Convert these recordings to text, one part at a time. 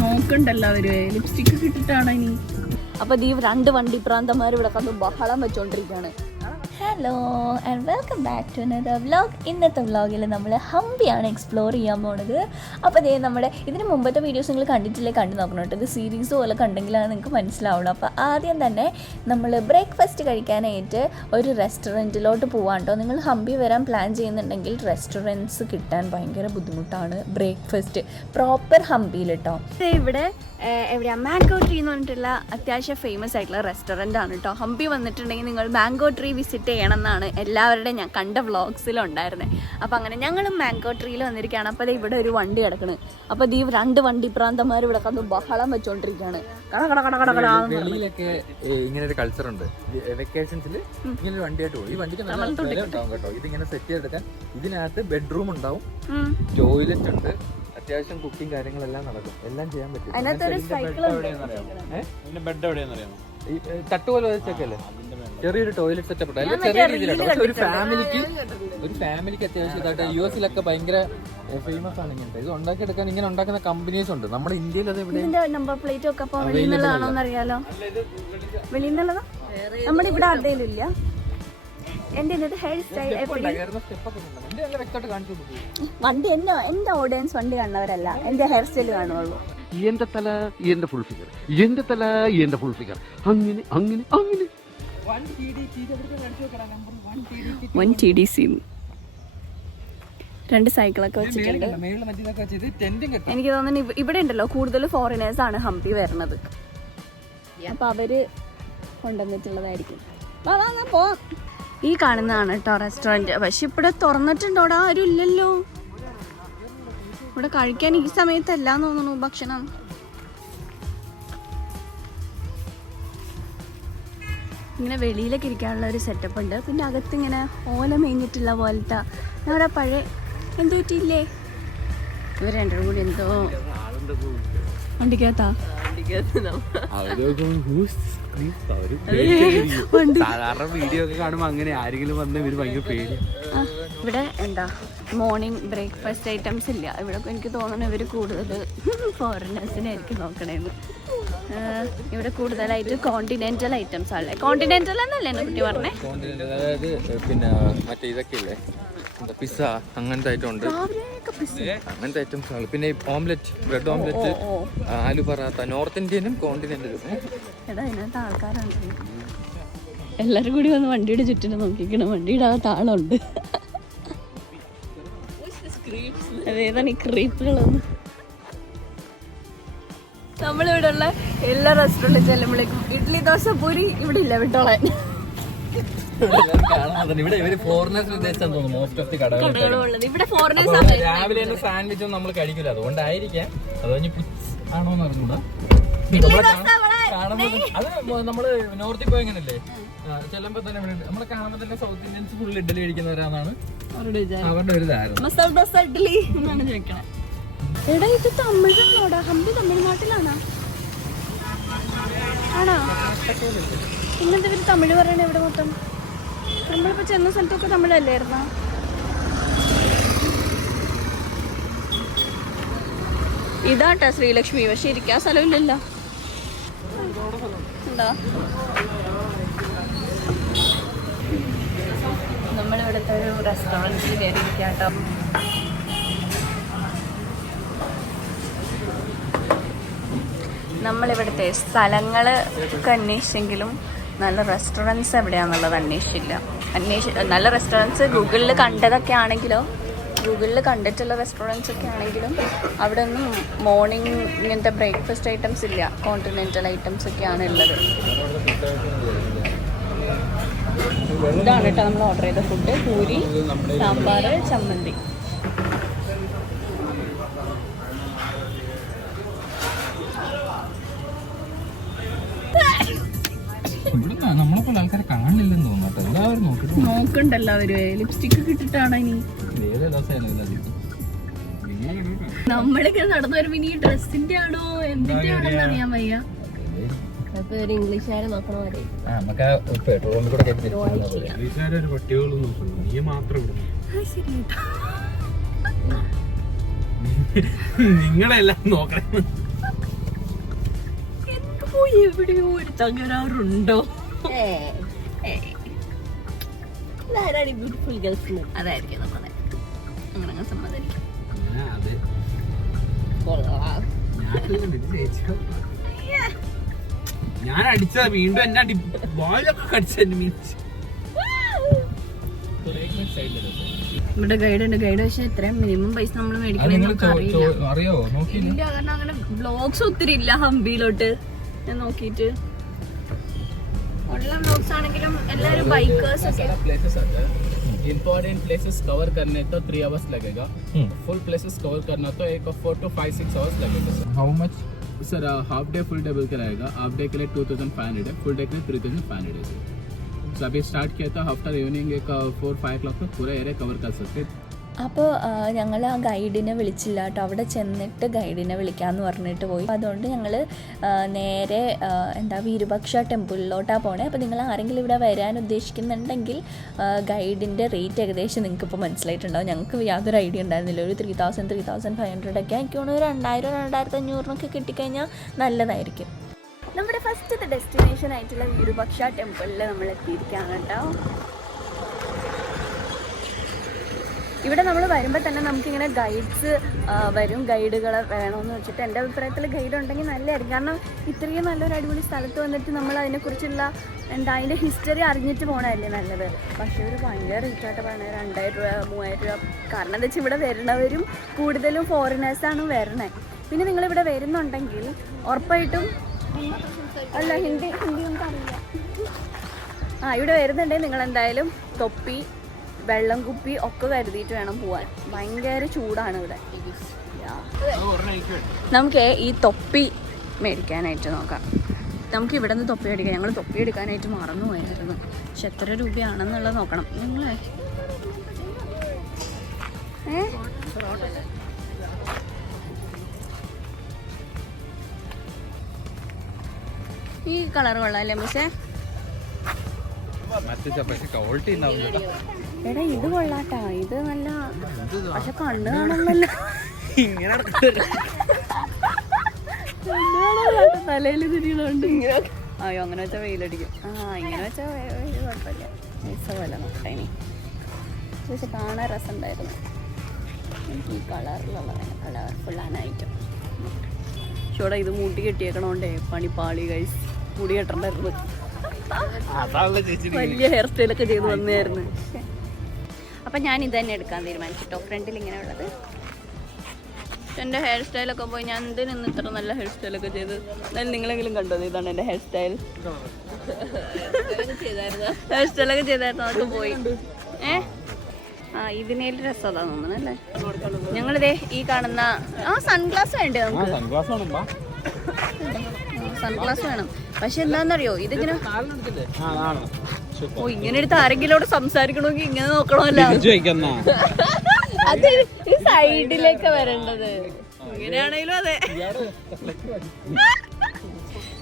നോക്കണ്ടല്ലോ അവര് ലിപ്സ്റ്റിക് കിട്ടിട്ടാണ് ഇനി. അപ്പൊ ഈ 2 വണ്ടി പ്രാന്തന്മാർ ഇവിടെ കണ്ട് ബഹളം വെച്ചോണ്ടിരിക്കാണ്. Hello and welcome back to another vlog. ഇന്നത്തെ വ്ലോഗിൽ നമ്മൾ ഹംപിയാണ് എക്സ്പ്ലോർ ചെയ്യാൻ പോണത്. അപ്പോൾ അതേ നമ്മുടെ ഇതിന് മുമ്പത്തെ വീഡിയോസ് നിങ്ങൾ കണ്ടിട്ടില്ലേ, കണ്ടു നോക്കണം കേട്ടോ. ഇത് സീരീസ് പോലെ കണ്ടെങ്കിലാണ് നിങ്ങൾക്ക് മനസ്സിലാവുള്ളൂ. അപ്പോൾ ആദ്യം തന്നെ നമ്മൾ ബ്രേക്ക്ഫാസ്റ്റ് കഴിക്കാനായിട്ട് ഒരു റെസ്റ്റോറൻറ്റിലോട്ട് പോകാൻ കേട്ടോ. നിങ്ങൾ ഹംപി വരാൻ പ്ലാൻ ചെയ്യുന്നുണ്ടെങ്കിൽ റെസ്റ്റോറൻറ്റ്സ് കിട്ടാൻ ഭയങ്കര ബുദ്ധിമുട്ടാണ്. ബ്രേക്ക്ഫാസ്റ്റ് പ്രോപ്പർ ഹംപിയിൽ കേട്ടോ. ഇവിടെ എവിടെയാ മാംഗോ ട്രീ എന്ന് പറഞ്ഞിട്ടുള്ള അത്യാവശ്യം ഫേമസ് ആയിട്ടുള്ള റെസ്റ്റോറൻ്റ് ആണ് കേട്ടോ. ഹംപി വന്നിട്ടുണ്ടെങ്കിൽ നിങ്ങൾ മാംഗോ ട്രീ വിസിറ്റ് ചെയ്യണം എന്നാണ് എല്ലാവരുടെയും ഞാൻ കണ്ട വ്ളോഗ്സിലുണ്ടായിരുന്നത്. അപ്പോൾ അങ്ങനെ ഞങ്ങളും മാംഗോ ട്രീയിൽ വന്നിരിക്കുകയാണ്. അപ്പോൾ ഇവിടെ ഒരു വണ്ടി കിടക്കുന്നത്. അപ്പോൾ ഈ 2 വണ്ടി പ്രാന്തന്മാർ ഇവിടെ കണ്ട് ബഹളം വെച്ചോണ്ടിരിക്കുകയാണ്. വെളിയിലൊക്കെ ഇങ്ങനെ ഒരു കൾച്ചർ ഉണ്ട്. വെക്കേഷൻസിൽ ഇങ്ങനെ ഒരു വണ്ടിയായിട്ട് പോകും. ഈ വണ്ടിക്ക് നല്ല ഉണ്ടാവും കേട്ടോ. ഇതിങ്ങനെ സെറ്റ് ചെയ്തെടുക്കാൻ ഇതിനകത്ത് ബെഡ്റൂം ഉണ്ടാവും, ടോയ്ലറ്റ് ഉണ്ട്, അത്യാവശ്യം കുക്കിംഗ് കാര്യങ്ങളെല്ലാം നടക്കും. എല്ലാം ചെയ്യാൻ പറ്റും. തട്ടുപോലെ വെച്ചൊക്കെയല്ലേ ചെറിയൊരു ടോയ്ലറ്റ് സെറ്റപ്പ് ഉണ്ട്. എല്ലാം ചെറിയ രീതിയിലാണ്. പക്ഷെ ഒരു ഫാമിലിക്ക് അത്യാവശ്യം ഇതായിട്ട് US-ലൊക്കെ ഭയങ്കര ഫേമസ് ആണ് ഇങ്ങനത്തെ. ഇത് ഉണ്ടാക്കിയെടുക്കാൻ ഇങ്ങനെ ഉണ്ടാക്കുന്ന കമ്പനീസ് ഉണ്ട്. നമ്മുടെ ഇന്ത്യയിൽ അത് നമ്പർ പ്ലേറ്റ് ഒക്കെ വെളിയിലുള്ളതാണോന്നറിയാലോ. വെളിയിലുള്ളതാ നമ്മുടെ ഇവിടെ അതേലില്ല. എന്റെ ഹെയർ സ്റ്റൈൽ വണ്ടി എന്റെ ഓഡിയൻസ് വണ്ടി കാണുന്നവരല്ല, എന്റെ ഹെയർ സ്റ്റൈൽ കാണുള്ളൂ. എന്റെ തല എന്റെ ഫുൾ ഫിഗർ, എന്റെ തല എന്റെ ഫുൾ ഫിഗർ, അങ്ങനെ അങ്ങനെ അങ്ങനെ 1 TDC 2 സൈക്കിളൊക്കെ വെച്ചിട്ടുണ്ട്. എനിക്ക് തോന്നുന്നു ഇവിടെ ഉണ്ടല്ലോ കൂടുതൽ ഫോറിനേഴ്സ് ആണ് ഹംപി വരുന്നത്. അപ്പൊ അവര് കൊണ്ടുവന്നിട്ടുള്ളതായിരിക്കും. പോ. ഈ കാണുന്നതാണ് കേട്ടോ റെസ്റ്റോറൻറ്റ്. പക്ഷെ ഇവിടെ തുറന്നിട്ടുണ്ടോടാ? ആരും ഇല്ലല്ലോ ഇവിടെ കഴിക്കാൻ. ഈ സമയത്തല്ലാന്ന് തോന്നുന്നു ഭക്ഷണം. ഇങ്ങനെ വെളിയിലൊക്കെ ഇരിക്കാനുള്ള ഒരു സെറ്റപ്പ് ഉണ്ട്. പിന്നെ അകത്ത് ഇങ്ങനെ ഓല മേഞ്ഞിട്ടുള്ള പോലത്തെ ഞങ്ങളുടെ പഴയ എന്തോ പറ്റിയില്ലേ. ഇവർ 2 കൂടി എന്തോ വണ്ടിക്കകത്താ. സാധാരണ വീഡിയോ ഒക്കെ കാണുമ്പോ അങ്ങനെ ആരെങ്കിലും വന്ന് ഇവര് ഭയങ്കര പേടി. ഇവിടെ എന്താ മോർണിംഗ് ബ്രേക്ക്ഫാസ്റ്റ് ഐറ്റംസ് ഇല്ല ഇവിടെ. എനിക്ക് തോന്നുന്നു ഇവർ കൂടുതൽ ഫോറിനേഴ്സിനായിരിക്കും നോക്കണേന്ന്. ഇവിടെ കൂടുതലായിട്ട് കോണ്ടിനെന്റൽ ഐറ്റംസ് ആണല്ലേ. കോണ്ടിനെന്റൽ എന്നല്ലേ എന്നെ കുട്ടി പറഞ്ഞേ? അതായത് പിന്നെ മറ്റേ ഇതൊക്കെ ഇല്ലേ, പിസ്സ അങ്ങനത്തെ ഐറ്റം ഉണ്ട്. അങ്ങനത്തെ ഐറ്റംസ് ആണ്. പിന്നെ omelette, bread omelette, aloo paratha, north ഇന്ത്യനും കോണ്ടിനെന്റലും. എടാ ഇതിനകത്ത് ആൾക്കാരാണ്. എല്ലാരും കൂടി വന്ന് വണ്ടിയുടെ ചുറ്റിനും നോക്കിക്കണം. വണ്ടിയുടെ ആ താളുണ്ട്. അതേതാണ് ഈ ക്രീപ്പുകളൊന്നും. നമ്മളിവിടെ ഉള്ള എല്ലാ റെസ്റ്റോറൻറ്റിൽ ചെല്ലുമ്പോഴേക്കും ഇഡ്ഡലി ദോശ പൂരി ഇവിടെ ഇല്ല വിട്ടോളാൻ. രാവിലെ സാൻഡ്വിച്ചും നമ്മൾ കഴിക്കില്ല, അതുകൊണ്ടായിരിക്കാം. ആണോന്ന് അറിഞ്ഞൂടാ. അത് നമ്മള് നോർത്തിൽ പോയി എങ്ങനല്ലേ ചെല്ലുമ്പോ തന്നെ നമ്മളെ കാണുമ്പോ തന്നെ സൗത്ത് ഇന്ത്യൻസ് ഫുൾ ഇഡ്ഡലി കഴിക്കുന്നവരാണെന്നാണ് അവരുടെ ഒരു ധാരണ. മസാല ദോശ ഇഡ്ഡലി എന്നാണ് ചോദിക്കണേ. എടാ ഇത് തമിഴാണോടാ? ഹംപി തമിഴ്നാട്ടിലാണോ? ആണോ? ഇന്നത്തെ ഇവര് തമിഴ് പറയണേ ഇവിടെ മൊത്തം. നമ്മളിപ്പോ ചെന്ന സ്ഥലത്തൊക്കെ തമിഴല്ലായിരുന്നോ? ഇതാട്ടാ ശ്രീലക്ഷ്മി. പക്ഷെ ഇരിക്കാൻ സ്ഥലമില്ലല്ലോ. എന്താ നമ്മളിവിടുത്തെ ഒരു റെസ്റ്റോറൻറ്റിൽ കയറിയിരിക്കാട്ടോ. നമ്മളിവിടുത്തെ സ്ഥലങ്ങൾ ഒക്കെ അന്വേഷിച്ചെങ്കിലും നല്ല റെസ്റ്റോറൻറ്റ്സ് എവിടെയാണെന്നുള്ളത് അന്വേഷിച്ചില്ല. നല്ല റെസ്റ്റോറൻറ്റ്സ് ഗൂഗിളിൽ കണ്ടതൊക്കെ ആണെങ്കിലോ, ഗൂഗിളിൽ കണ്ടിട്ടുള്ള റെസ്റ്റോറൻറ്റ്സ് ഒക്കെ ആണെങ്കിലും അവിടെ ഒന്നും മോർണിംഗ് ഇങ്ങനത്തെ ബ്രേക്ക്ഫാസ്റ്റ് ഐറ്റംസ് ഇല്ല. കോണ്ടിനെൻ്റൽ ഐറ്റംസ് ഒക്കെയാണ് ഉള്ളത്. ഇതാണ് കേട്ടോ നമ്മൾ ഓർഡർ ചെയ്ത ഫുഡ്. പൂരി, സാമ്പാർ, ചമ്മന്തി. നമ്മളെപ്പോലെ ആൾക്കാരെ കാണില്ലെന്ന് തോന്നുന്നു. എല്ലാവരും നോക്കണ്ടല്ലോ അവര് ലിപ്സ്റ്റിക് ഇട്ടിട്ടാണ് ഇനി. നമ്മളിങ്ങനെ നടന്നു വരുമ്പോ ഇനി ഡ്രസ്സിന്റെ ആണോ എന്തിന്റെ ആണോന്ന് അറിയാൻ വയ്യ. ഒരു ഇംഗ്ലീഷുകാരെ നോക്കണവരെ നമുക്ക് പെട്രോൾ പമ്പിൽ കൂടെ കയറ്റി നിങ്ങളെല്ലാം നോക്കണം. എവിടെയോ ഒരു തകരാറുണ്ടോ? ബ്യൂട്ടിഫുൾ ഗേൾസ് അതായിരിക്കും നമ്മളെ അങ്ങനെ സമ്മതിക്കും. ഞാൻ അടിച്ചതാ വീണ്ടും എന്നെ ബോയിലൊക്കെ കടിച്ചു മീൻസ്. ഇവിടെ ഗൈഡ് ഉണ്ട്. ഗൈഡ് പക്ഷെ എത്രയും മിനിമം പൈസ നമ്മൾ മേടിക്കണമെന്ന് അറിയോ? ഇല്ല, കാരണം അങ്ങനെ ബ്ലോഗ്സ് ഒത്തിരി ഇല്ല ഹംപിയിലോട്ട്. ഞാൻ നോക്കിയിട്ട് ഉള്ള ബ്ലോഗ്സ് ആണെങ്കിലും എല്ലാരും ബൈക്കേഴ്സ് ഒക്കെ. इंपॉर्टेंट प्लेसेस कवर करने तो 3 hours लगेगा. फुल प्लेसेस कवर करना तो एक 4 to 5-6 hours लगेगा sir. How much? Sir half day full day bill कराएगा. हाफ डे के लिए 2500 है, फुल डे के लिए 3500 है सर. सो अभी स्टार्ट किया था आफ्टर इवनिंग एक 4-5 o'clock तक पूरा एरिया कवर कर सकते. അപ്പോൾ ഞങ്ങൾ ആ ഗൈഡിനെ വിളിച്ചില്ല കേട്ടോ. അവിടെ ചെന്നിട്ട് ഗൈഡിനെ വിളിക്കാമെന്ന് പറഞ്ഞിട്ട് പോയി. അപ്പോൾ അതുകൊണ്ട് ഞങ്ങൾ നേരെ വിരൂപാക്ഷ ടെമ്പിളിലോട്ടാണ് പോണേ. അപ്പോൾ നിങ്ങൾ ആരെങ്കിലും ഇവിടെ വരാൻ ഉദ്ദേശിക്കുന്നുണ്ടെങ്കിൽ ഗൈഡിൻ്റെ റേറ്റ് ഏകദേശം നിങ്ങൾക്ക് ഇപ്പോൾ മനസ്സിലായിട്ടുണ്ടാവും. ഞങ്ങൾക്ക് യാതൊരു ഐഡിയ ഉണ്ടായിരുന്നില്ല. ഒരു 3,000-3,500 ഒക്കെ എനിക്ക് തോന്നുന്നു. 2,000-2,500 കിട്ടിക്കഴിഞ്ഞാൽ നല്ലതായിരിക്കും. നമ്മുടെ ഫസ്റ്റത്തെ ഡെസ്റ്റിനേഷൻ ആയിട്ടുള്ള വിരൂപാക്ഷ ടെമ്പിളിൽ നമ്മൾ എത്തിയിരിക്കുകയാണ് കേട്ടോ. ഇവിടെ നമ്മൾ വരുമ്പോൾ തന്നെ നമുക്കിങ്ങനെ ഗൈഡ്സ് വരും. ഗൈഡുകളെ വേണമെന്ന് വെച്ചിട്ട് എൻ്റെ അഭിപ്രായത്തിൽ ഗൈഡ് ഉണ്ടെങ്കിൽ നല്ലതായിരിക്കും. കാരണം ഇത്രയും നല്ലൊരു അടിപൊളി സ്ഥലത്ത് വന്നിട്ട് നമ്മൾ അതിനെക്കുറിച്ചുള്ള അതിൻ്റെ ഹിസ്റ്ററി അറിഞ്ഞിട്ട് പോകണമല്ലേ നല്ലത്. പക്ഷേ ഒരു ഭയങ്കര റേറ്റായിട്ട് പറയുന്നത് 2,000 രൂപ 3,000 രൂപ. കാരണം എന്താ വെച്ചാൽ ഇവിടെ വരുന്നവരും കൂടുതലും ഫോറിനേഴ്സാണ് വരണേ. പിന്നെ നിങ്ങളിവിടെ വരുന്നുണ്ടെങ്കിൽ ഉറപ്പായിട്ടും അല്ല ഹിന്ദി ഒന്നും അറിയില്ല. ഇവിടെ വരുന്നുണ്ടെങ്കിൽ നിങ്ങളെന്തായാലും തൊപ്പി വെള്ളം കുപ്പി ഒക്കെ കരുതിയിട്ട് വേണം പോവാൻ. ഭയങ്കര ചൂടാണ് ഇവിടെ. നമുക്ക് ഈ തൊപ്പി മേടിക്കാനായിട്ട് നോക്കാം. നമുക്ക് ഇവിടെ നിന്ന് തൊപ്പി മേടിക്കാം. ഞങ്ങൾ തൊപ്പി എടുക്കാനായിട്ട് മറന്നു പോയായിരുന്നു. പക്ഷെ എത്ര രൂപയാണെന്നുള്ളത് നോക്കണം. ഞങ്ങളെ ഈ കളർ കൊള്ളാല്ലേ പക്ഷേ എടാ ഇത് കൊള്ളാട്ടാ. ഇത് നല്ല പക്ഷെ കണ്ണ് കാണുന്നല്ലോ. തലയിൽ തിരിയുന്നുണ്ട്. അയ്യോ അങ്ങനെ വെച്ചാൽ വെയിലടിക്കും. ഇങ്ങനെ വെച്ചാൽ കുഴപ്പമില്ല. പൈസ പോലെ നോക്കാം. ഇനി പക്ഷെ കാണാൻ രസമുണ്ടായിരുന്നു. എനിക്ക് ഈ കളറിലുള്ളതാണ് കളർഫുള്ളാനായിട്ടും. ചൂടാ ഇത് മൂട്ടി കെട്ടിയേക്കണോണ്ടേ പണിപ്പാളി ഗൈസ്. മുടി കെട്ടണ്ടായിരുന്നു. വലിയ ഹെയർ സ്റ്റൈലൊക്കെ ചെയ്ത് വന്നായിരുന്നു. അപ്പം ഞാൻ ഇത് തന്നെ എടുക്കാൻ തീരുമാനിച്ചിട്ടോ. ഫ്രണ്ടിൽ ഇങ്ങനെ ഉള്ളത് എൻ്റെ ഹെയർ സ്റ്റൈലൊക്കെ പോയി. ഞാൻ എന്തിനൊന്ന് ഇത്ര നല്ല ഹെയർ സ്റ്റൈലൊക്കെ ചെയ്ത് എന്നാലും നിങ്ങളെങ്കിലും കണ്ടത്? ഇതാണ് എൻ്റെ ഹെയർ സ്റ്റൈൽ. ഹെയർ സ്റ്റൈലൊക്കെ ചെയ്തായിരുന്നു. അതൊക്കെ പോയി. ഇതിനേലും രസം അതാ തോന്നണല്ലേ. ഞങ്ങളിതേ ഈ കാണുന്ന സൺഗ്ലാസ് വേണ്ടേ നമുക്ക്? സൺഗ്ലാസ് വേണം. പക്ഷെ എന്താണെന്നറിയോ ഇതിങ്ങനെ ഇങ്ങനെ എടുത്ത് ആരെങ്കിലോട് സംസാരിക്കണമെങ്കിൽ ഇങ്ങനെ നോക്കണമല്ലോ. അത് ഈ സൈഡിലേക്ക് വരേണ്ടത്. ഇങ്ങനെയാണെങ്കിലും അതെ.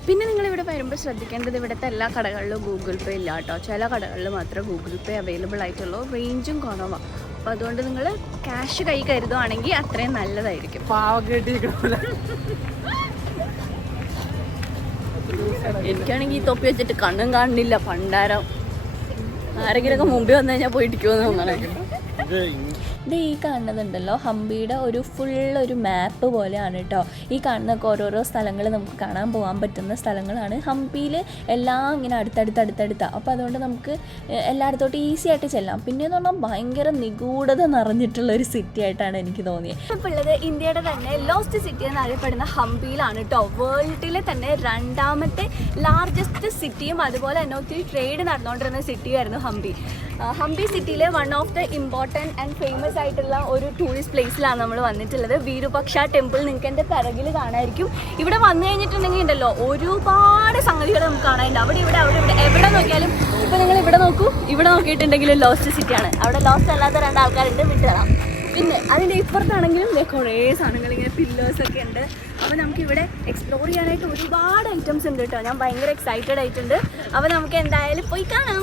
പിന്നെ നിങ്ങൾ ഇവിടെ വരുമ്പോൾ ശ്രദ്ധിക്കേണ്ടത് ഇവിടുത്തെ എല്ലാ കടകളിലും ഗൂഗിൾ പേ ഇല്ല കേട്ടോ. ചില കടകളിൽ മാത്രമേ ഗൂഗിൾ പേ അവൈലബിൾ ആയിട്ടുള്ളൂ. റേഞ്ചും കുറവാണ്. അപ്പോൾ അതുകൊണ്ട് നിങ്ങൾ ക്യാഷ് കൈ കരുതുവാണെങ്കിൽ അത്രയും നല്ലതായിരിക്കും. എനിക്കാണെങ്കിൽ ഈ തൊപ്പി വെച്ചിട്ട് കണ്ണും കാണുന്നില്ല. പണ്ടാരം ആരെങ്കിലുമൊക്കെ മുമ്പിൽ വന്നു കഴിഞ്ഞാൽ പോയിട്ടിരിക്കുമെന്ന് തോന്നണേ. ഇത് ഈ കാണുന്നതുണ്ടല്ലോ ഹംപിയുടെ ഒരു ഫുള്ളൊരു മാപ്പ് പോലെയാണ് കേട്ടോ. ഈ കാണുന്നൊക്കെ ഓരോരോ സ്ഥലങ്ങൾ നമുക്ക് കാണാൻ പോകാൻ പറ്റുന്ന സ്ഥലങ്ങളാണ്. ഹംപിയിൽ എല്ലാം ഇങ്ങനെ അടുത്തടുത്താണ്. അപ്പോൾ അതുകൊണ്ട് നമുക്ക് എല്ലായിടത്തോട്ടും ഈസി ആയിട്ട് ചെല്ലാം. പിന്നെയെന്ന് പറഞ്ഞാൽ ഭയങ്കര നിഗൂഢത നിറഞ്ഞിട്ടുള്ളൊരു സിറ്റി ആയിട്ടാണ് എനിക്ക് തോന്നിയത്. ഇപ്പോൾ ഉള്ളത് ഇന്ത്യയുടെ തന്നെ ലോസ്റ്റ് സിറ്റി എന്നറിയപ്പെടുന്ന ഹംപിയിലാണ് കേട്ടോ. വേൾഡിലെ തന്നെ 2ാമത്തെ ലാർജസ്റ്റ് സിറ്റിയും അതുപോലെ തന്നെ ഒത്തിരി ട്രേഡ് നടന്നുകൊണ്ടിരുന്ന സിറ്റിയായിരുന്നു ഹംപി. ഹംപി സിറ്റിയിലെ one of the important and famous ആയിട്ടുള്ള ഒരു ടൂറിസ്റ്റ് പ്ലേസിലാണ് നമ്മൾ വന്നിട്ടുള്ളത്. വിരൂപാക്ഷ ടെമ്പിൾ നിങ്ങൾക്ക് എൻ്റെ പിറകിൽ കാണാമായിരിക്കും. ഇവിടെ വന്നു കഴിഞ്ഞിട്ടുണ്ടെങ്കിൽ ഉണ്ടല്ലോ ഒരുപാട് സംഗതികൾ നമുക്ക് കാണാനുണ്ട്. അവിടെ ഇവിടെ എവിടെ നോക്കിയാലും. ഇപ്പോൾ നിങ്ങൾ ഇവിടെ നോക്കൂ. ഇവിടെ നോക്കിയിട്ടുണ്ടെങ്കിൽ ലോസ്റ്റ് സിറ്റിയാണ്. അവിടെ ലോസ്റ്റ് അല്ലാത്ത 2 ആൾക്കാരുണ്ട്. വിട്ടുതരാം. പിന്നെ അതിൻ്റെ ഇപ്പുറത്താണെങ്കിലും കുറേ സാധനങ്ങൾ ഇങ്ങനെ പില്ലേഴ്സൊക്കെ ഉണ്ട്. അപ്പോൾ നമുക്കിവിടെ എക്സ്പ്ലോർ ചെയ്യാനായിട്ട് ഒരുപാട് ഐറ്റംസ് ഉണ്ട് കേട്ടോ. ഞാൻ ഭയങ്കര എക്സൈറ്റഡ് ആയിട്ടുണ്ട്. അപ്പോൾ നമുക്ക് എന്തായാലും പോയി കാണാം.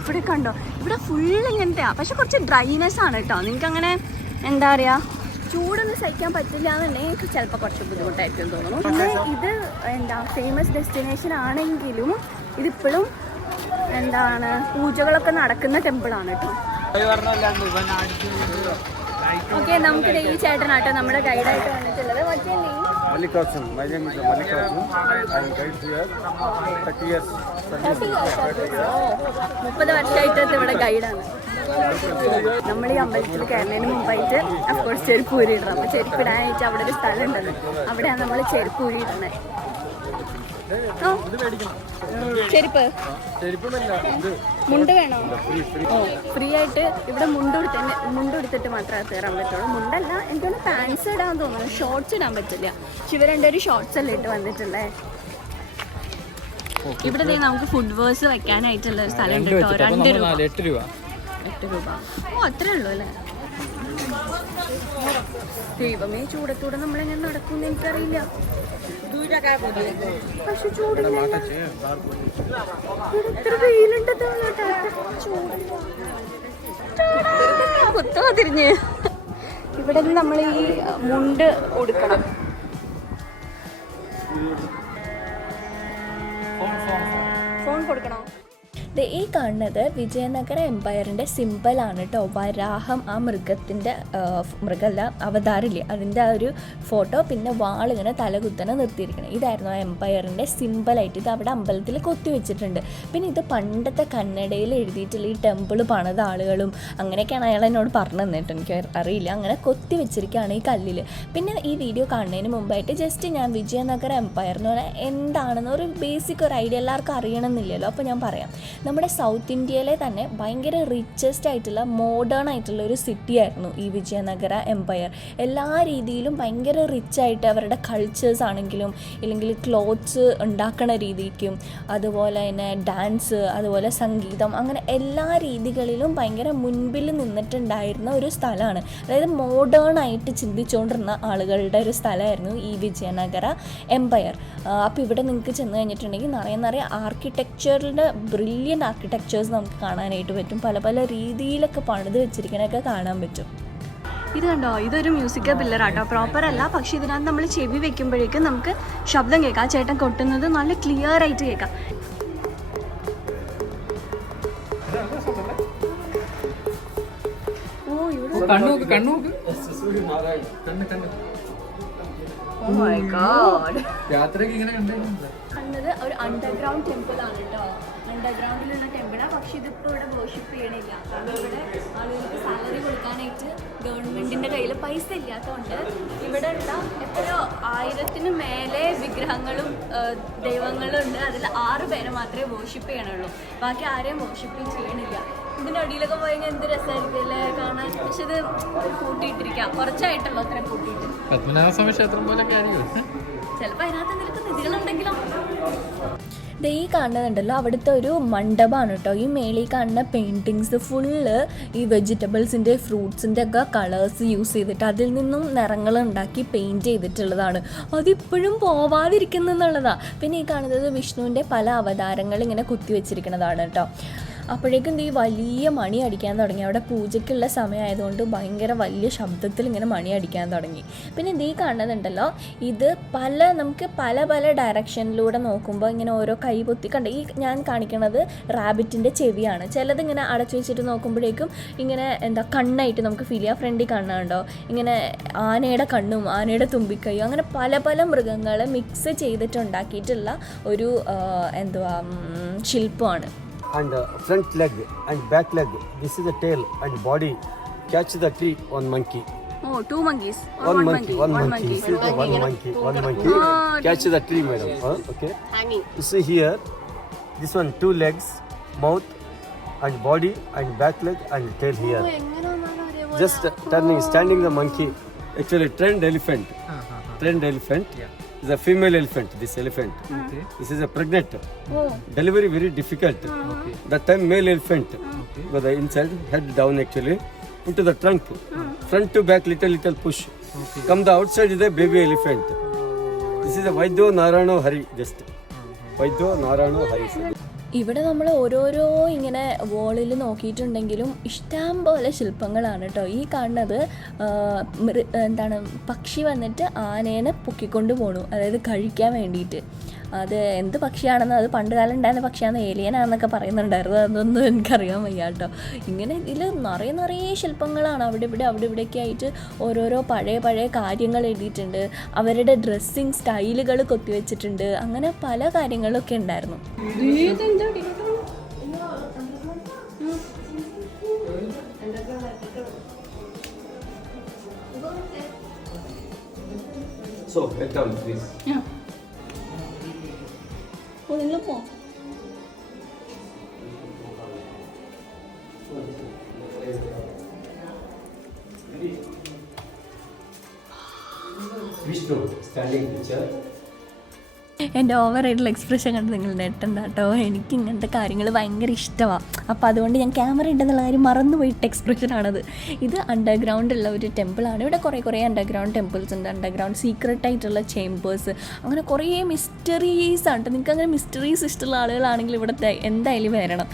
ഇവിടെ കണ്ടോ, ഇവിടെ ഫുള്ള് ഇങ്ങനത്തെയാണ്. പക്ഷെ കുറച്ച് ഡ്രൈനെസ് ആണ് കേട്ടോ. നിങ്ങൾക്ക് അങ്ങനെ എന്താ പറയുക, ചൂടൊന്നും സഹിക്കാൻ പറ്റില്ല എന്നുണ്ടെങ്കിൽ എനിക്ക് ചിലപ്പോൾ കുറച്ച് ബുദ്ധിമുട്ടായിരിക്കും തോന്നുന്നു. പിന്നെ ഇത് എന്താ ഫേമസ് ഡെസ്റ്റിനേഷൻ ആണെങ്കിലും ഇതിപ്പോഴും എന്താണ് പൂജകളൊക്കെ നടക്കുന്ന ടെമ്പിളാണ് കേട്ടോ. ഓക്കെ, നമുക്ക് ഈ ചേട്ടനാട്ടോ നമ്മുടെ ഗൈഡായിട്ട് വന്നിട്ടുള്ളത്. Mallikarjun. My name is Mallikarjun. I am guide here. 30 years. 30 വർഷമായിട്ട് ഇവിടെ ഗൈഡാണ്. നമ്മൾ ഈ അമ്പലത്തിൽ കയറുന്നതിന് മുമ്പായിട്ട് അഫ്കോഴ്സ് ചെരുപ്പ് ഊരിയിടണം. അപ്പോൾ ചെരുപ്പ് ഇടാനായിട്ട് അവിടെ ഒരു സ്ഥലം ഉണ്ടല്ലോ, അവിടെയാണ് നമ്മൾ ചെരുപ്പ് ഊരിയിടുന്നത്. ചെരുപ്പ് മുണ്ട് വേണോ? ഓ, ഫ്രീ ആയിട്ട് ഇവിടെ മുണ്ട് എടുത്തിട്ട് മാത്രമേ കയറാൻ പറ്റുള്ളൂ. മുണ്ടല്ല, എനിക്കൊന്ന് പാൻസ് ഇടാൻ തോന്നുന്നു, ഷോർട്സ് ഇടാൻ പറ്റില്ല. പക്ഷെ ഇവർ എൻ്റെ ഒരു ഷോർട്സ് അല്ലേ ഇട്ട് വന്നിട്ടുള്ളേ. ഇവിടെ നമുക്ക് ഫുഡ് വേഴ്സ് വെക്കാനായിട്ടുള്ള ഒരു സ്ഥലം ഉണ്ട് കേട്ടോ. 2 രൂപ. 8 രൂപ. ഓ, അത്രേ ഉള്ളൂ അല്ലേ? ദൈവമേ, ചൂടത്തൂടെ നമ്മളെങ്ങനെ നടക്കുമെന്ന് എനിക്കറിയില്ല. പക്ഷെ ചൂടില്ല, എത്ര വെയിലുണ്ട്. കുത്തോ തിരിഞ്ഞ് ഇവിടെ നമ്മൾ ഈ മുണ്ട് കൊടുക്കണം. ഫോൺ കൊടുക്കണോ? ഈ കാണുന്നത് വിജയനഗര എംപയറിൻ്റെ സിമ്പിളാണ് കേട്ടോ. വരാഹം, ആ മൃഗമല്ല, അവതാരില്ലേ, അതിൻ്റെ ആ ഒരു ഫോട്ടോ, പിന്നെ വാളിങ്ങനെ തലകുത്തനെ നിർത്തിയിരിക്കണം. ഇതായിരുന്നു ആ എംപയറിൻ്റെ സിമ്പിളായിട്ട്. ഇത് അവിടെ അമ്പലത്തിൽ കൊത്തി വെച്ചിട്ടുണ്ട്. പിന്നെ ഇത് പണ്ടത്തെ കന്നഡയിൽ എഴുതിയിട്ടുള്ള ഈ ടെമ്പിൾ പണിത ആളുകളും അങ്ങനെയൊക്കെയാണ് അയാൾ എന്നോട് പറഞ്ഞു തന്നിട്ട്, എനിക്ക് അറിയില്ല. അങ്ങനെ കൊത്തി വെച്ചിരിക്കുകയാണ് ഈ കല്ലിൽ. പിന്നെ ഈ വീഡിയോ കാണുന്നതിന് മുമ്പായിട്ട് ജസ്റ്റ് ഞാൻ വിജയനഗര എംപയർ എന്ന് പറഞ്ഞാൽ എന്താണെന്ന് ഒരു ബേസിക് ഒരു ഐഡിയ എല്ലാവർക്കും അറിയണമെന്നില്ലല്ലോ. അപ്പോൾ ഞാൻ പറയാം. നമ്മുടെ സൗത്ത് ഇന്ത്യയിലെ തന്നെ ഭയങ്കര റിച്ചസ്റ്റ് ആയിട്ടുള്ള മോഡേൺ ആയിട്ടുള്ള ഒരു സിറ്റി ആയിരുന്നു ഈ വിജയനഗര എംപയർ. എല്ലാ രീതിയിലും ഭയങ്കര റിച്ചായിട്ട് അവരുടെ കൾച്ചേഴ്സ് ആണെങ്കിലും, ഇല്ലെങ്കിൽ ക്ലോത്ത്സ് ഉണ്ടാക്കണ രീതിക്കും, അതുപോലെ തന്നെ ഡാൻസ്, അതുപോലെ സംഗീതം, അങ്ങനെ എല്ലാ രീതികളിലും ഭയങ്കര മുൻപിൽ നിന്നിട്ടുണ്ടായിരുന്ന ഒരു സ്ഥലമാണ്. അതായത് മോഡേൺ ആയിട്ട് ചിന്തിച്ചുകൊണ്ടിരുന്ന ആളുകളുടെ ഒരു സ്ഥലമായിരുന്നു ഈ വിജയനഗര എംപയർ. അപ്പോൾ ഇവിടെ നിങ്ങൾക്ക് ചെന്ന് കഴിഞ്ഞിട്ടുണ്ടെങ്കിൽ നിറയെ ആർക്കിടെക്ചറിൻ്റെ ബ്രില്യൻ്റ് ആർക്കിടെക്ചേഴ്സ് നമുക്ക് കാണാനായിട്ട് പറ്റും. പല പല രീതിയിലൊക്കെ പണിത് വെച്ചിരിക്കണൊക്കെ കാണാൻ പറ്റും. ഇത് കണ്ടോ, ഇതൊരു മ്യൂസിക്കൽ പില്ലറാട്ടോ. പ്രോപ്പർ അല്ല, പക്ഷേ ഇതിനകത്ത് നമ്മൾ ചെവി വെക്കുമ്പോഴേക്കും നമുക്ക് ശബ്ദം കേൾക്കാം. ചേട്ടൻ കൊട്ടുന്നത് നല്ല ക്ലിയർ ആയിട്ട് കേൾക്കാം. ഓ, ഇവിടെ യാത്രയൊക്കെ ഇങ്ങനെ കണ്ടത് ഒരു അണ്ടർഗ്രൗണ്ട് ടെമ്പിൾ ആണ് കേട്ടോ. അണ്ടർഗ്രൗണ്ടിലുള്ള ടെമ്പിളാണ്. പക്ഷെ ഇതിപ്പോൾ ഇവിടെ വർഷിപ്പ് ചെയ്യണില്ല. കാരണം ഇവിടെ ആളുകൾക്ക് സാലറി കൊടുക്കാനായിട്ട് ഗവൺമെൻറ്റിൻ്റെ കയ്യിൽ പൈസ ഇല്ലാത്തതുകൊണ്ട് ഇവിടെ ഉള്ള എത്രയോ 1000-ന് മേലെ വിഗ്രഹങ്ങളും ദൈവങ്ങളും ഉണ്ട്. അതിൽ 6 പേരെ മാത്രമേ വർഷിപ്പ് ചെയ്യണുള്ളൂ. ബാക്കി ആരെയും വർഷിപ്പ് ചെയ്യണില്ല. ഇതിൻ്റെ അടിയിലൊക്കെ പോയി കഴിഞ്ഞാൽ എന്ത് രസമായിരിക്കും അല്ലേ കാണാൻ. പക്ഷെ ഇത് കൂട്ടിയിട്ടിരിക്കാം, കുറച്ചായിട്ടുള്ളൂ അത്ര കൂട്ടിയിട്ട്. പത്മനാഭസ്വാമി ക്ഷേത്രം പോലൊക്കെ ആയിരിക്കും. ചിലപ്പോൾ അതിനകത്ത് നിനക്ക് നിധികളുണ്ടെങ്കിലോ. ഈ കാണുന്നുണ്ടല്ലോ, അവിടുത്തെ ഒരു മണ്ഡപമാണ് കേട്ടോ. ഈ മേളിൽ കാണുന്ന പെയിൻറ്റിങ്സ് ഫുള്ള് ഈ വെജിറ്റബിൾസിൻ്റെ, ഫ്രൂട്ട്സിൻ്റെ ഒക്കെ കളേഴ്സ് യൂസ് ചെയ്തിട്ട് അതിൽ നിന്നും നിറങ്ങൾ ഉണ്ടാക്കി പെയിൻറ്റ് ചെയ്തിട്ടുള്ളതാണ്. അതിപ്പോഴും പോവാതിരിക്കുന്നുള്ളതാണ്. പിന്നെ ഈ കാണുന്നത് വിഷ്ണുവിൻ്റെ പല അവതാരങ്ങൾ ഇങ്ങനെ കുത്തിവെച്ചിരിക്കുന്നതാണ് കേട്ടോ. അപ്പോഴേക്കും ഈ വലിയ മണി അടിക്കാൻ തുടങ്ങി. അവിടെ പൂജയ്ക്കുള്ള സമയമായതുകൊണ്ട് ഭയങ്കര വലിയ ശബ്ദത്തിൽ ഇങ്ങനെ മണി അടിക്കാൻ തുടങ്ങി. പിന്നെ ഈ കാണുന്നുണ്ടല്ലോ, ഇത് നമുക്ക് പല പല ഡയറക്ഷനിലൂടെ നോക്കുമ്പോൾ ഇങ്ങനെ ഓരോ കൈ പൊത്തി കണ്ട. ഈ ഞാൻ കാണിക്കുന്നത് റാബിറ്റിൻ്റെ ചെവിയാണ്. ചിലതിങ്ങനെ അടച്ചു വെച്ചിട്ട് നോക്കുമ്പോഴേക്കും ഇങ്ങനെ കണ്ണായിട്ട് നമുക്ക് ഫീൽ ചെയ്യാം. ഫ്രണ്ടിൽ കണ്ണുണ്ടോ, ഇങ്ങനെ ആനയുടെ കണ്ണും ആനയുടെ തുമ്പിക്കൈയും, അങ്ങനെ പല പല മൃഗങ്ങളെ മിക്സ് ചെയ്തിട്ടുണ്ടാക്കിയിട്ടുള്ള ഒരു ശില്പമാണ്. And front leg and back leg. This is the tail and body. Catch the tree. One monkey. Oh, 2 monkeys. One monkey. One monkey. See the one monkey. One monkey. Catch the tree, madam. Okay. Hanging. You see here. This one 2 legs, mouth, and body, and back leg and tail here. Just turning, standing the monkey. Actually, trained elephant. Trained elephant. Is a female elephant. This elephant. Okay. This is a pregnant. Oh. Delivery very difficult. That time male elephant. But the inside head down actually. put to the trunk. Front to back, little push. Come the outside is the baby elephant. This is a Vaidyo Narayano Hari, just. Vaidyo Narayano Hari. ഇവിടെ നമ്മൾ ഓരോരോ ഇങ്ങനെ വോളിൽ നോക്കിയിട്ടുണ്ടെങ്കിലും ഇഷ്ടം പോലെ ശില്പങ്ങളാണ് കേട്ടോ. ഈ കാണുന്നത് എന്താണ്, പക്ഷി വന്നിട്ട് ആനേനെ പൊക്കിക്കൊണ്ട് പോണു, അതായത് കഴിക്കാൻ വേണ്ടിയിട്ട്. അത് എന്ത് പക്ഷിയാണെന്ന്, അത് പണ്ട് കാലം ഉണ്ടായിരുന്ന പക്ഷിയാണെന്ന്, ഏലിയനാണെന്നൊക്കെ പറയുന്നുണ്ടായിരുന്നു. അതൊന്നും എനിക്കറിയാൻ വയ്യ കേട്ടോ. ഇങ്ങനെ ഇതിൽ നിറയെ ശില്പങ്ങളാണ്. അവിടെ ഇവിടെയൊക്കെ ആയിട്ട് ഓരോരോ പഴയ കാര്യങ്ങൾ എഴുതിയിട്ടുണ്ട്. അവരുടെ ഡ്രസ്സിങ് സ്റ്റൈലുകൾ കൊത്തിവെച്ചിട്ടുണ്ട്. അങ്ങനെ പല കാര്യങ്ങളൊക്കെ ഉണ്ടായിരുന്നു. So, head down, please. നിങ്ങൾ പോ. Vishnu, standing picture. എൻ്റെ ഓവറായിട്ടുള്ള എക്സ്പ്രഷൻ കണ്ട് നിങ്ങൾ നെട്ടണ്ട കേട്ടോ. എനിക്ക് ഇങ്ങനത്തെ കാര്യങ്ങൾ ഭയങ്കര ഇഷ്ടമാണ്. അപ്പോൾ അതുകൊണ്ട് ഞാൻ ക്യാമറ ഉണ്ടെന്നുള്ള കാര്യം മറന്നുപോയിട്ട് എക്സ്പ്രഷനാണത്. ഇത് അണ്ടർഗ്രൗണ്ടുള്ള ഒരു ടെമ്പിളാണ്. ഇവിടെ കുറേ അണ്ടർഗ്രൗണ്ട് ടെമ്പിൾസ് ഉണ്ട്. അണ്ടർഗ്രൗണ്ട് സീക്രട്ട് ആയിട്ടുള്ള ചേമ്പേഴ്സ്, അങ്ങനെ കുറേ മിസ്റ്ററീസ് ആണ്. നിങ്ങൾക്ക് അങ്ങനെ മിസ്റ്ററീസ് ഇഷ്ടമുള്ള ആളുകളാണെങ്കിൽ ഇവിടെ എന്തായാലും വരണം.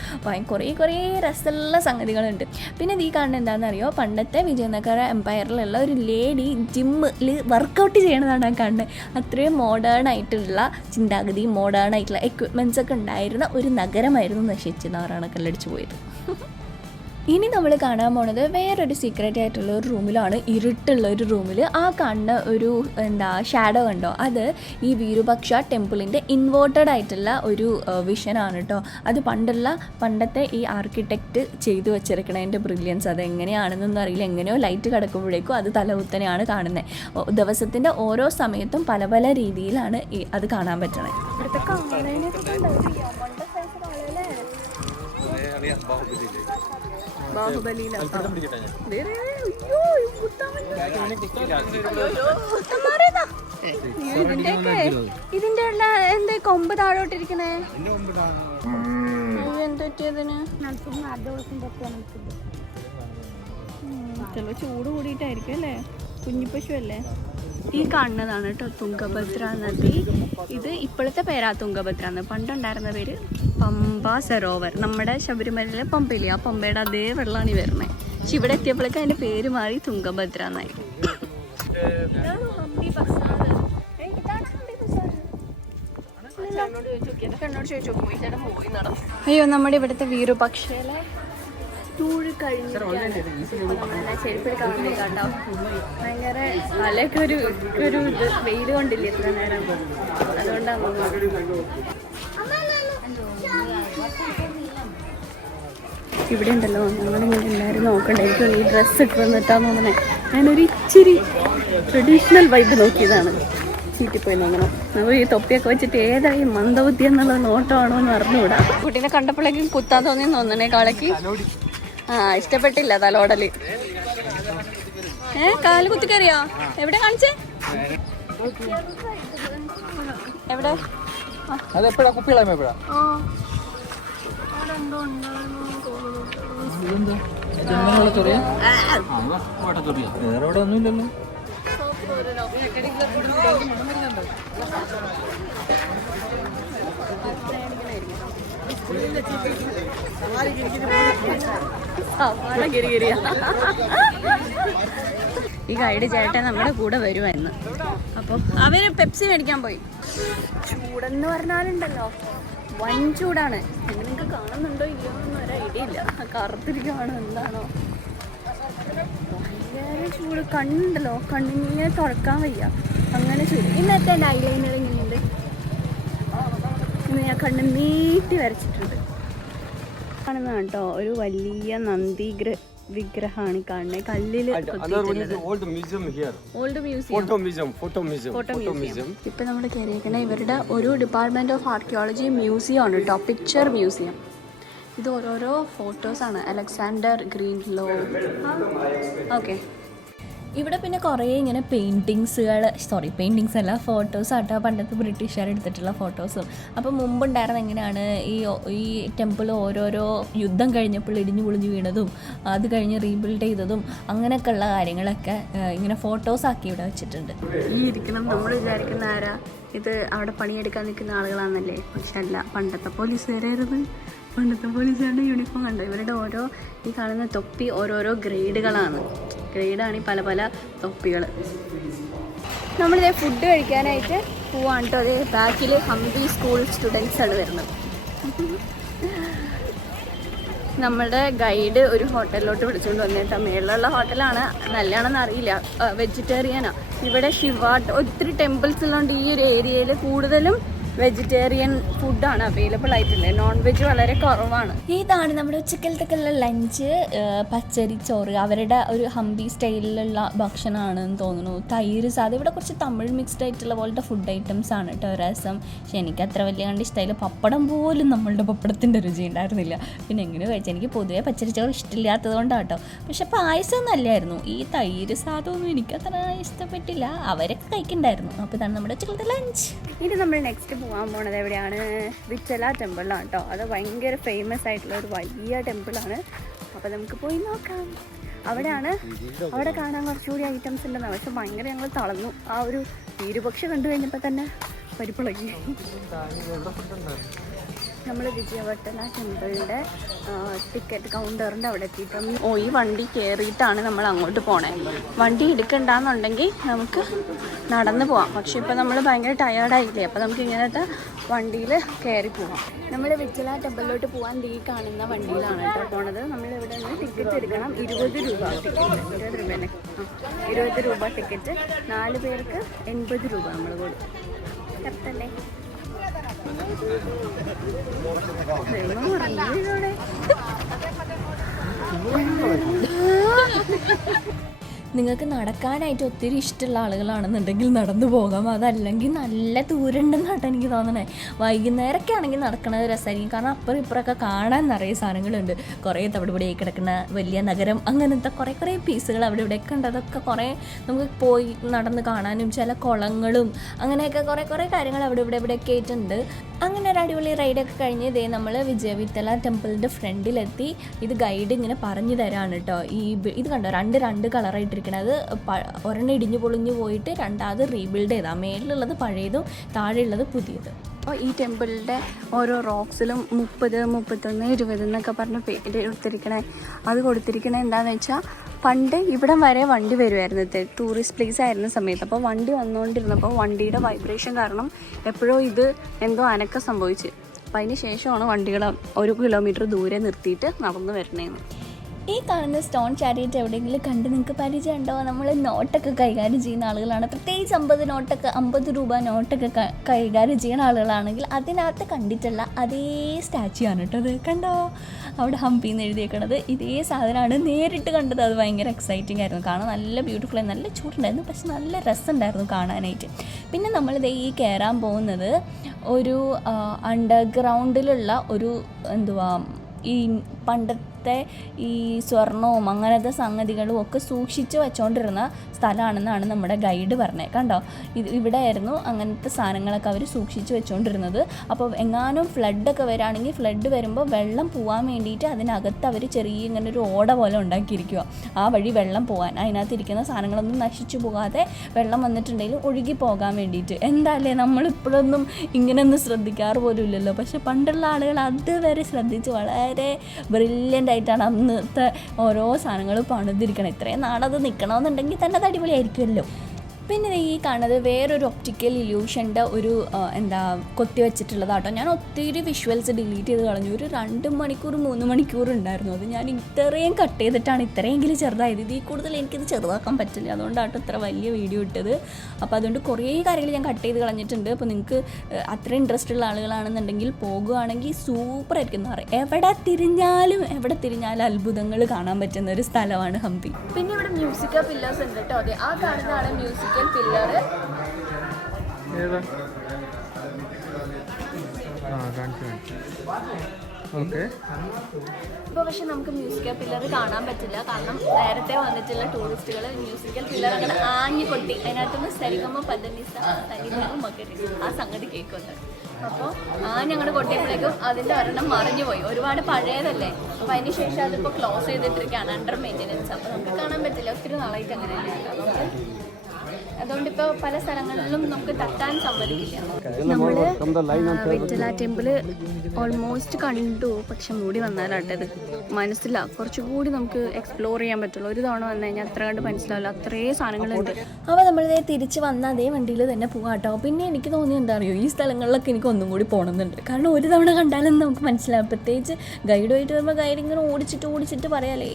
കുറേ രസമുള്ള സംഗതികളുണ്ട്. പിന്നെ ഇത് ഈ കാണുന്നത് എന്താണെന്നറിയോ, പണ്ടത്തെ വിജയനഗര എംപയറിലുള്ള ഒരു ലേഡി ജിമ്മിൽ വർക്കൗട്ട് ചെയ്യണതാണ് ആ കാണുന്നത്. അത്രയും മോഡേൺ ആയിട്ടുള്ള ചിന്താഗതി, മോഡേൺ ആയിട്ടുള്ള എക്വിപ്മെൻറ്റ്സ് ഒക്കെ ഉണ്ടായിരുന്ന ഒരു നഗരമായിരുന്നു നശിച്ച് നാറാണക്കല്ലടിച്ച് പോയത്. ഇനി നമ്മൾ കാണാൻ പോണത് വേറൊരു സീക്രട്ട് ആയിട്ടുള്ള ഒരു റൂമിലാണ്, ഇരുട്ടുള്ള ഒരു റൂമിൽ. ആ കാണുന്ന ഒരു ഷാഡോ കണ്ടോ, അത് ഈ വിരൂപാക്ഷ ടെമ്പിളിൻ്റെ ഇൻവേർട്ടഡ് ആയിട്ടുള്ള ഒരു വിഷനാണ് കേട്ടോ. അത് പണ്ടത്തെ ഈ ആർക്കിടെക്റ്റ് ചെയ്തു വെച്ചിരിക്കണതിൻ്റെ ബ്രില്യൻസ് അതെങ്ങനെയാണെന്നൊന്നും അറിയില്ല. എങ്ങനെയോ ലൈറ്റ് കിടക്കുമ്പോഴേക്കും അത് തലകുത്തനെയാണ് കാണുന്നത്. ദിവസത്തിൻ്റെ ഓരോ സമയത്തും പല രീതിയിലാണ് അത് കാണാൻ പറ്റണത്. ഇവിടുത്തെ ഇതിന്റെ എന്താ കൊമ്പ് താഴോട്ടിരിക്കണേ? എന്തൊറ്റിയതിന് ചില ചൂട് കൂടിയിട്ടായിരിക്കും അല്ലേ? കുഞ്ഞിപ്പശു അല്ലേ? ഈ കാണുന്നതാണ് കേട്ടോ തുംഗഭദ്ര നദി. ഇത് ഇപ്പോഴത്തെ പേരാ തുംഗഭദ്ര എന്ന്. പണ്ടുണ്ടായിരുന്ന പേര് പമ്പ സരോവർ. നമ്മുടെ ശബരിമലയിലെ പമ്പയില്ലേ, ആ പമ്പയുടെ അതേ വെള്ളമാണ് ഈ വരുന്നത്. പക്ഷെ ഇവിടെ എത്തിയപ്പോഴേക്കും അതിൻ്റെ പേര് മാറി തുംഗഭദ്ര എന്നായിരിക്കും. അയ്യോ, നമ്മുടെ ഇവിടുത്തെ വിരൂപാക്ഷയിലെ ടൂർ കഴിഞ്ഞിട്ടാണ് ചെരുപ്പെടുക്കാൻ കേട്ടോ. ഭയങ്കര തലയൊക്കെ ഒരു ഇത് വെയിൽ കൊണ്ടില്ല ഇത്ര നേരം, അതുകൊണ്ടാണ്. ഇവിടെ ഉണ്ടല്ലോ, ഞങ്ങളിങ്ങനെ എല്ലാവരും നോക്കണ്ടായിരിക്കും. ഈ ഡ്രസ്സ് ഇട്ട് വന്നിട്ടാന്ന് തോന്നണേ. ഞാനൊരു ഇച്ചിരി ട്രഡീഷണൽ വൈബ് നോക്കിയതാണ്. ചീറ്റിപ്പോയി നോക്കണം. നമ്മൾ ഈ തൊപ്പിയൊക്കെ വെച്ചിട്ട് ഏതായി മന്ദബുദ്ധി എന്നുള്ള നോട്ടമാണോ എന്ന് അറിഞ്ഞുകൂടാ. കുട്ടീനെ കണ്ടപ്പോഴേക്കും കുത്താൻ തോന്നിയെന്ന് തോന്നണേ കാളയ്ക്ക്. ഇഷ്ടപ്പെട്ടില്ല തലോടല്. കാല് കുത്തി കയറിയോ? എവിടെ കാണിച്ചേ? എവിടെ? വേറെ ഒന്നുമില്ലല്ലോ. ഈ ഗൈഡ് ചേട്ടൻ നമ്മുടെ കൂടെ വരുമായിരുന്നു. അപ്പം അവര് പെപ്സി മേടിക്കാൻ പോയി. ചൂടെന്ന് പറഞ്ഞാലുണ്ടല്ലോ, വൻ ചൂടാണ്. നിങ്ങൾക്ക് കാണുന്നുണ്ടോ ഇല്ലയോ എന്നൊന്നും ഒരു ഐഡിയ ഇല്ല. കറുത്തിരിക്കുകയാണോ എന്താണോ, ഭയങ്കര ചൂട്. കണ്ണുണ്ടല്ലോ, കണ്ണിങ്ങനെ തുറക്കാൻ വയ്യ, അങ്ങനെ ചൂട്. ഇന്നത്തെ എൻ്റെ ഐലൈനർ ഇങ്ങനെയുണ്ട്. ഇന്ന് ഞാൻ കണ്ണ് നീട്ടി വരച്ചിട്ടുണ്ട്. കാണുന്ന കേട്ടോ ഒരു വലിയ നന്ദി വിഗ്രഹമാണ് കാണുന്നത്. കല്ലില് ഇപ്പൊ നമ്മൾ കയറിയേക്കണ ഇവരുടെ ഒരു ഡിപ്പാർട്ട്മെന്റ് ഓഫ് ആർക്കിയോളജി മ്യൂസിയം ആണ് കേട്ടോ, പിക്ചർ മ്യൂസിയം. ഇത് ഓരോരോ ഫോട്ടോസാണ്. Alexander Greenlaw. ഓക്കെ, ഇവിടെ പിന്നെ കുറേ ഇങ്ങനെ പെയിൻറ്റിങ്സ് അല്ല, ഫോട്ടോസ് ആട്ടോ, പണ്ടത്തെ ബ്രിട്ടീഷുകാർ എടുത്തിട്ടുള്ള ഫോട്ടോസും. അപ്പോൾ മുമ്പുണ്ടായിരുന്ന എങ്ങനെയാണ് ഈ ടെമ്പിൾ ഓരോരോ യുദ്ധം കഴിഞ്ഞപ്പോൾ ഇടിഞ്ഞു പൊളിഞ്ഞു വീണതും അത് കഴിഞ്ഞ് റീബിൽഡ് ചെയ്തതും അങ്ങനെയൊക്കെ ഉള്ള കാര്യങ്ങളൊക്കെ ഇങ്ങനെ ഫോട്ടോസാക്കി ഇവിടെ വെച്ചിട്ടുണ്ട്. ഈ ഇരിക്കണം നമ്മൾ വിചാരിക്കുന്ന ആരാ ഇത് അവിടെ പണിയെടുക്കാൻ നിൽക്കുന്ന ആളുകളാണെന്നല്ലേ, പക്ഷെ അല്ല, പണ്ടത്തെ പോലീസുകാരായിരുന്നു. പണ്ടത്തെ പോലീസുകാരുടെ യൂണിഫോം കണ്ടോ, ഇവരുടെ ഓരോ ഈ കാണുന്ന തൊപ്പി ഓരോരോ ഗ്രേഡുകളാണ് ഈ പല പല തൊപ്പികൾ. നമ്മളിതേ ഫുഡ് കഴിക്കാനായിട്ട് പോവാണ് കേട്ടോ. അതേ ബാക്കിൽ ഹംപി സ്കൂൾ സ്റ്റുഡൻസ് ആണ് വരുന്നത്. നമ്മുടെ ഗൈഡ് ഒരു ഹോട്ടലിലോട്ട് വിളിച്ചുകൊണ്ട് വന്നിട്ട്, മേളിലുള്ള ഹോട്ടലാണ്, നല്ലതാണെന്ന് അറിയില്ല, വെജിറ്റേറിയനാണ്. ഇവിടെ ഒത്തിരി ടെമ്പിൾസ് ഉള്ളതുകൊണ്ട് ഈ ഒരു ഏരിയയിൽ കൂടുതലും വെജിറ്റേറിയൻ ഫുഡാണ് അവൈലബിൾ ആയിട്ടുള്ളത്. നോൺ വെജ് വളരെ കുറവാണ്. ഇതാണ് നമ്മുടെ ഉച്ചക്കലത്തേക്കുള്ള ലഞ്ച്. പച്ചരിച്ചോറ്, അവരുടെ ഒരു ഹംപി സ്റ്റൈലിലുള്ള ഭക്ഷണമാണെന്ന് തോന്നുന്നു. തൈര് സാധനം, ഇവിടെ കുറച്ച് തമിഴ് മിക്സ്ഡ് ആയിട്ടുള്ള പോലത്തെ ഫുഡ് ഐറ്റംസ് ആണ് കേട്ടോ. രസം, പക്ഷെ എനിക്ക് അത്ര വലിയ കണ്ട് ഇഷ്ടമായില്ല. പപ്പടം പോലും നമ്മളുടെ പപ്പടത്തിൻ്റെ രുചി ഉണ്ടായിരുന്നില്ല. പിന്നെ എങ്ങനെ കഴിച്ചാൽ, എനിക്ക് പൊതുവേ പച്ചരിച്ചോറ് ഇഷ്ടമില്ലാത്തത് കൊണ്ടാണ് കേട്ടോ. പക്ഷെ പായസം നല്ലായിരുന്നു. ഈ തൈര് സാധനമൊന്നും എനിക്ക് അത്ര ഇഷ്ടപ്പെട്ടില്ല. അവരൊക്കെ കഴിക്കണ്ടായിരുന്നു. അപ്പോൾ ഇതാണ് നമ്മുടെ ഉച്ചക്കലത്തെ ലഞ്ച്. ഇനി നമ്മൾ നെക്സ്റ്റ് പോകാൻ പോണത് എവിടെയാണ്? വിച്ചല ടെമ്പിളാണ് കേട്ടോ. അത് ഭയങ്കര ഫേമസ് ആയിട്ടുള്ള ഒരു വലിയ ടെമ്പിളാണ്. അപ്പോൾ നമുക്ക് പോയി നോക്കാം. അവിടെ കാണാൻ കുറച്ചുകൂടി ഐറ്റംസ് ഉണ്ടെന്ന്. പക്ഷെ ഭയങ്കര ഞങ്ങൾ തളർന്നു. ആ ഒരു തീരുപക്ഷി കണ്ടു കഴിഞ്ഞപ്പോൾ തന്നെ പരിപ്പിളകി. നമ്മൾ വിജയവട്ടന ടെമ്പിളിൻ്റെ ടിക്കറ്റ് കൗണ്ടറിൻ്റെ അവിടെ എത്തിയിട്ടും ഈ വണ്ടി കയറിയിട്ടാണ് നമ്മൾ അങ്ങോട്ട് പോണേ. വണ്ടി എടുക്കണ്ടെന്നുണ്ടെങ്കിൽ നമുക്ക് നടന്നു പോവാം. പക്ഷെ ഇപ്പോൾ നമ്മൾ ഭയങ്കര ടയേർഡായില്ലേ, അപ്പോൾ നമുക്ക് ഇങ്ങനത്തെ വണ്ടിയിൽ കയറി പോവാം. നമ്മൾ വിച്ചല ടെമ്പിളിലോട്ട് പോകാൻ ഈ കാണുന്ന വണ്ടിയിലാണ് കേട്ടോ പോണത്. നമ്മൾ ഇവിടെ നിന്ന് ടിക്കറ്റ് എടുക്കണം. 20 രൂപ ടിക്കറ്റ്. 20 രൂപ 20 രൂപ ടിക്കറ്റ്. 4 പേർക്ക് 80 രൂപ നമ്മൾ കൊടുക്കും. കറക്റ്റല്ലേ? നിങ്ങൾക്ക് നടക്കാനായിട്ട് ഒത്തിരി ഇഷ്ടമുള്ള ആളുകളാണെന്നുണ്ടെങ്കിൽ നടന്നു പോകാം. അതല്ലെങ്കിൽ നല്ല ദൂരമുണ്ടെന്നാട്ടോ എനിക്ക് തോന്നണേ. വൈകുന്നേരമൊക്കെ ആണെങ്കിൽ നടക്കുന്നത് രസമായിരിക്കും. കാരണം അപ്പുറം ഇപ്പുറമൊക്കെ കാണാൻ നിറയെ സാധനങ്ങളുണ്ട്. കുറേ തവിടുപൊടിയായി കിടക്കുന്ന വലിയ നഗരം, അങ്ങനത്തെ കുറേ പീസുകൾ അവിടെ ഇവിടെയൊക്കെ ഉണ്ട്. അതൊക്കെ കുറേ നമുക്ക് പോയി നടന്ന് കാണാനും, ചില കുളങ്ങളും അങ്ങനെയൊക്കെ കുറേ കാര്യങ്ങൾ അവിടെ ഇവിടെയൊക്കെ ആയിട്ടുണ്ട്. അങ്ങനെ ഒരു അടിപൊളി റൈഡൊക്കെ കഴിഞ്ഞ് ഇതേ നമ്മൾ വിജയവിത്തല ടെമ്പിളിൻ്റെ ഫ്രണ്ടിലെത്തി. ഇത് ഗൈഡ് ഇങ്ങനെ പറഞ്ഞു തരാണ് കേട്ടോ. ഇത് കണ്ടോ, രണ്ട് കളറായിട്ടിരിക്കുന്നത്. ഒരെണ്ണം ഇടിഞ്ഞു പൊളിഞ്ഞു പോയിട്ട് രണ്ടാമത് റീബിൽഡ് ചെയ്താൽ, മേളിലുള്ളത് പഴയതും താഴെയുള്ളത് പുതിയത്. അപ്പോൾ ഈ ടെമ്പിളിൻ്റെ ഓരോ റോക്സിലും 30, 31, 20 എന്നൊക്കെ പറഞ്ഞ് പേര് കൊടുത്തിരിക്കണേ എന്താണെന്ന് വെച്ചാൽ, പണ്ട് ഇവിടം വരെ വണ്ടി വരുമായിരുന്നു. ടൂറിസ്റ്റ് പ്ലേസ് ആയിരുന്ന സമയത്ത്. അപ്പോൾ വണ്ടി വന്നുകൊണ്ടിരുന്നപ്പോൾ വണ്ടിയുടെ വൈബ്രേഷൻ കാരണം എപ്പോഴോ ഇത് എന്തോ അനക്കം സംഭവിച്ച്. അപ്പോൾ അതിന് ശേഷമാണ് വണ്ടികൾ 1 കിലോമീറ്റർ ദൂരെ നിർത്തിയിട്ട് നടന്നു വരണേന്ന്. ഈ കാണുന്ന സ്റ്റോൺ ചാരിയറ്റ് എവിടെയെങ്കിലും കണ്ട് നിങ്ങൾക്ക് പരിചയമുണ്ടോ? നമ്മൾ നോട്ടൊക്കെ കൈകാര്യം ചെയ്യുന്ന ആളുകളാണ്. പ്രത്യേകിച്ച് 50 രൂപ നോട്ടൊക്കെ കൈകാര്യം ചെയ്യുന്ന ആളുകളാണെങ്കിൽ അതിനകത്ത് കണ്ടിട്ടുള്ള അതേ സ്റ്റാച്യു ആണ് കേട്ടോ. അത് കണ്ടോ, അവിടെ ഹംപിന്ന് എഴുതിയേക്കണത് ഇതേ സാധനമാണ്. നേരിട്ട് കണ്ടത്. അത് ഭയങ്കര എക്സൈറ്റിംഗ് ആയിരുന്നു. കാണാൻ നല്ല ബ്യൂട്ടിഫുൾ, നല്ല ചൂടുണ്ടായിരുന്നു, പക്ഷെ നല്ല രസമുണ്ടായിരുന്നു കാണാനായിട്ട്. പിന്നെ നമ്മളിത് ഈ കയറാൻ പോകുന്നത് ഒരു അണ്ടർഗ്രൗണ്ടിലുള്ള ഒരു ഈ പണ്ടത്തെ ഈ സ്വർണവും അങ്ങനത്തെ സംഗതികളും ഒക്കെ സൂക്ഷിച്ച് വെച്ചുകൊണ്ടിരുന്ന സ്ഥലമാണെന്നാണ് നമ്മുടെ ഗൈഡ് പറഞ്ഞത്. കണ്ടോ, ഇവിടെ ആയിരുന്നു അങ്ങനത്തെ സാധനങ്ങളൊക്കെ അവർ സൂക്ഷിച്ച് വെച്ചുകൊണ്ടിരുന്നത്. അപ്പോൾ എങ്ങാനും ഫ്ലഡൊക്കെ വരികയാണെങ്കിൽ, ഫ്ലഡ് വരുമ്പോൾ വെള്ളം പോകാൻ വേണ്ടിയിട്ട് അതിനകത്ത് അവർ ചെറിയ ഇങ്ങനെ ഒരു ഓട പോലെ ഉണ്ടാക്കിയിരിക്കുക. ആ വഴി വെള്ളം പോകാൻ, അതിനകത്തിരിക്കുന്ന സാധനങ്ങളൊന്നും നശിച്ചു പോകാതെ വെള്ളം വന്നിട്ടുണ്ടെങ്കിൽ ഒഴുകി പോകാൻ വേണ്ടിയിട്ട്. എന്താല്ലേ, നമ്മളിപ്പോഴൊന്നും ഇങ്ങനെയൊന്നും ശ്രദ്ധിക്കാറ് പോലും ഇല്ലല്ലോ. പക്ഷെ പണ്ടുള്ള ആളുകൾ അതുവരെ ശ്രദ്ധിച്ച് വളരെ ബ്രില്യൻ്റ് ആയിട്ടാണ് അന്നത്തെ ഓരോ സാധനങ്ങളും പണിതിരിക്കണം. ഇത്രയും നാളത് നിൽക്കണമെന്നുണ്ടെങ്കിൽ തന്നെ അത് അടിപൊളിയായിരിക്കുമല്ലോ. പിന്നെ ഈ കാണുന്നത് വേറൊരു ഒപ്റ്റിക്കൽ ഇല്യൂഷൻ്റെ ഒരു കൊത്തി വെച്ചിട്ടുള്ളതാട്ടോ. ഞാൻ ഒത്തിരി വിഷ്വൽസ് ഡിലീറ്റ് ചെയ്ത് കളഞ്ഞു. ഒരു 2 മണിക്കൂർ 3 മണിക്കൂർ ഉണ്ടായിരുന്നു. അത് ഞാൻ ഇത്രയും കട്ട് ചെയ്തിട്ടാണ് ഇത്രയെങ്കിലും ചെറുതായത്. ഇതിൽ കൂടുതൽ എനിക്കിത് ചെറുതാക്കാൻ പറ്റില്ല. അതുകൊണ്ടാട്ടോ ഇത്ര വലിയ വീഡിയോ ഇട്ടത്. അപ്പോൾ അതുകൊണ്ട് കുറേ കാര്യങ്ങൾ ഞാൻ കട്ട് ചെയ്ത് കളഞ്ഞിട്ടുണ്ട്. അപ്പോൾ നിങ്ങൾക്ക് അത്ര ഇൻട്രസ്റ്റ് ഉള്ള ആളുകളാണെന്നുണ്ടെങ്കിൽ പോകുകയാണെങ്കിൽ സൂപ്പറായിരിക്കും എന്ന് പറയും. എവിടെ തിരിഞ്ഞാലും അത്ഭുതങ്ങൾ കാണാൻ പറ്റുന്ന ഒരു സ്ഥലമാണ് ഹംപി. പിന്നെ ഇവിടെ മ്യൂസിക്കൽ പില്ലേഴ്സ് ഉണ്ട് കേട്ടോ. അതെ, ആ കാണുന്നതാണ് മ്യൂസിക്കൽ പില്ലർ. ഓക്കെ. ഇപ്പോൾ പക്ഷെ നമുക്ക് മ്യൂസിക്കൽ പില്ലർ കാണാൻ പറ്റില്ല, കാരണം നേരത്തെ വന്നിട്ടുള്ള ടൂറിസ്റ്റുകൾ മ്യൂസിക്കൽ പില്ലർ അങ്ങനെ ആഞ്ഞു കൊട്ടി അതിനകത്തുനിന്ന് സരിഗമ പദനിസ സനിധവും മകരിസ ആ സംഗതി കേൾക്കുന്നുണ്ട്. അപ്പോൾ ഞങ്ങളുടെ കൊട്ടിയപ്പോഴേക്കും അതിൻ്റെ ഒരെണ്ണം മറിഞ്ഞു പോയി. ഒരുപാട് പഴയതല്ലേ, അപ്പോൾ അതിന് ശേഷം അതിപ്പോൾ ക്ലോസ് ചെയ്തിട്ടിരിക്കുകയാണ്, അണ്ടർ മെയിൻ്റെനൻസ്. അപ്പോൾ നമുക്ക് കാണാൻ പറ്റില്ല, ഒത്തിരി നാളായിട്ട് അങ്ങനെ തന്നെയാണ്. നമുക്ക് അതുകൊണ്ട് ഇപ്പോൾ പല സ്ഥലങ്ങളിലും നമുക്ക് തട്ടാൻ സമ്മതിക്കില്ല. നമ്മള് വിട്ടല ടെമ്പിള് ഓൾമോസ്റ്റ് കണ്ടു, പക്ഷെ മൂടി വന്നാലാട്ടത് മനസ്സിലാ കുറച്ചുകൂടി നമുക്ക് എക്സ്പ്ലോർ ചെയ്യാൻ പറ്റുള്ളൂ. ഒരു തവണ വന്നു കഴിഞ്ഞാൽ അത്ര കണ്ട് മനസ്സിലാവില്ല, അത്രയും സാധനങ്ങളുണ്ട്. അപ്പോൾ നമ്മളിതേ തിരിച്ച് വന്ന അതേ വണ്ടിയിൽ തന്നെ പോകാട്ടോ. പിന്നെ എനിക്ക് തോന്നി എന്താ അറിയോ, ഈ സ്ഥലങ്ങളിലൊക്കെ എനിക്ക് ഒന്നും കൂടി പോകണമെന്നുണ്ട്. കാരണം ഒരു തവണ കണ്ടാലും നമുക്ക് മനസ്സിലാവും. പ്രത്യേകിച്ച് ഗൈഡുമായിട്ട് വരുമ്പോൾ ഗൈഡ് ഇങ്ങനെ ഓടിച്ചിട്ട് പറയാല്ലേ,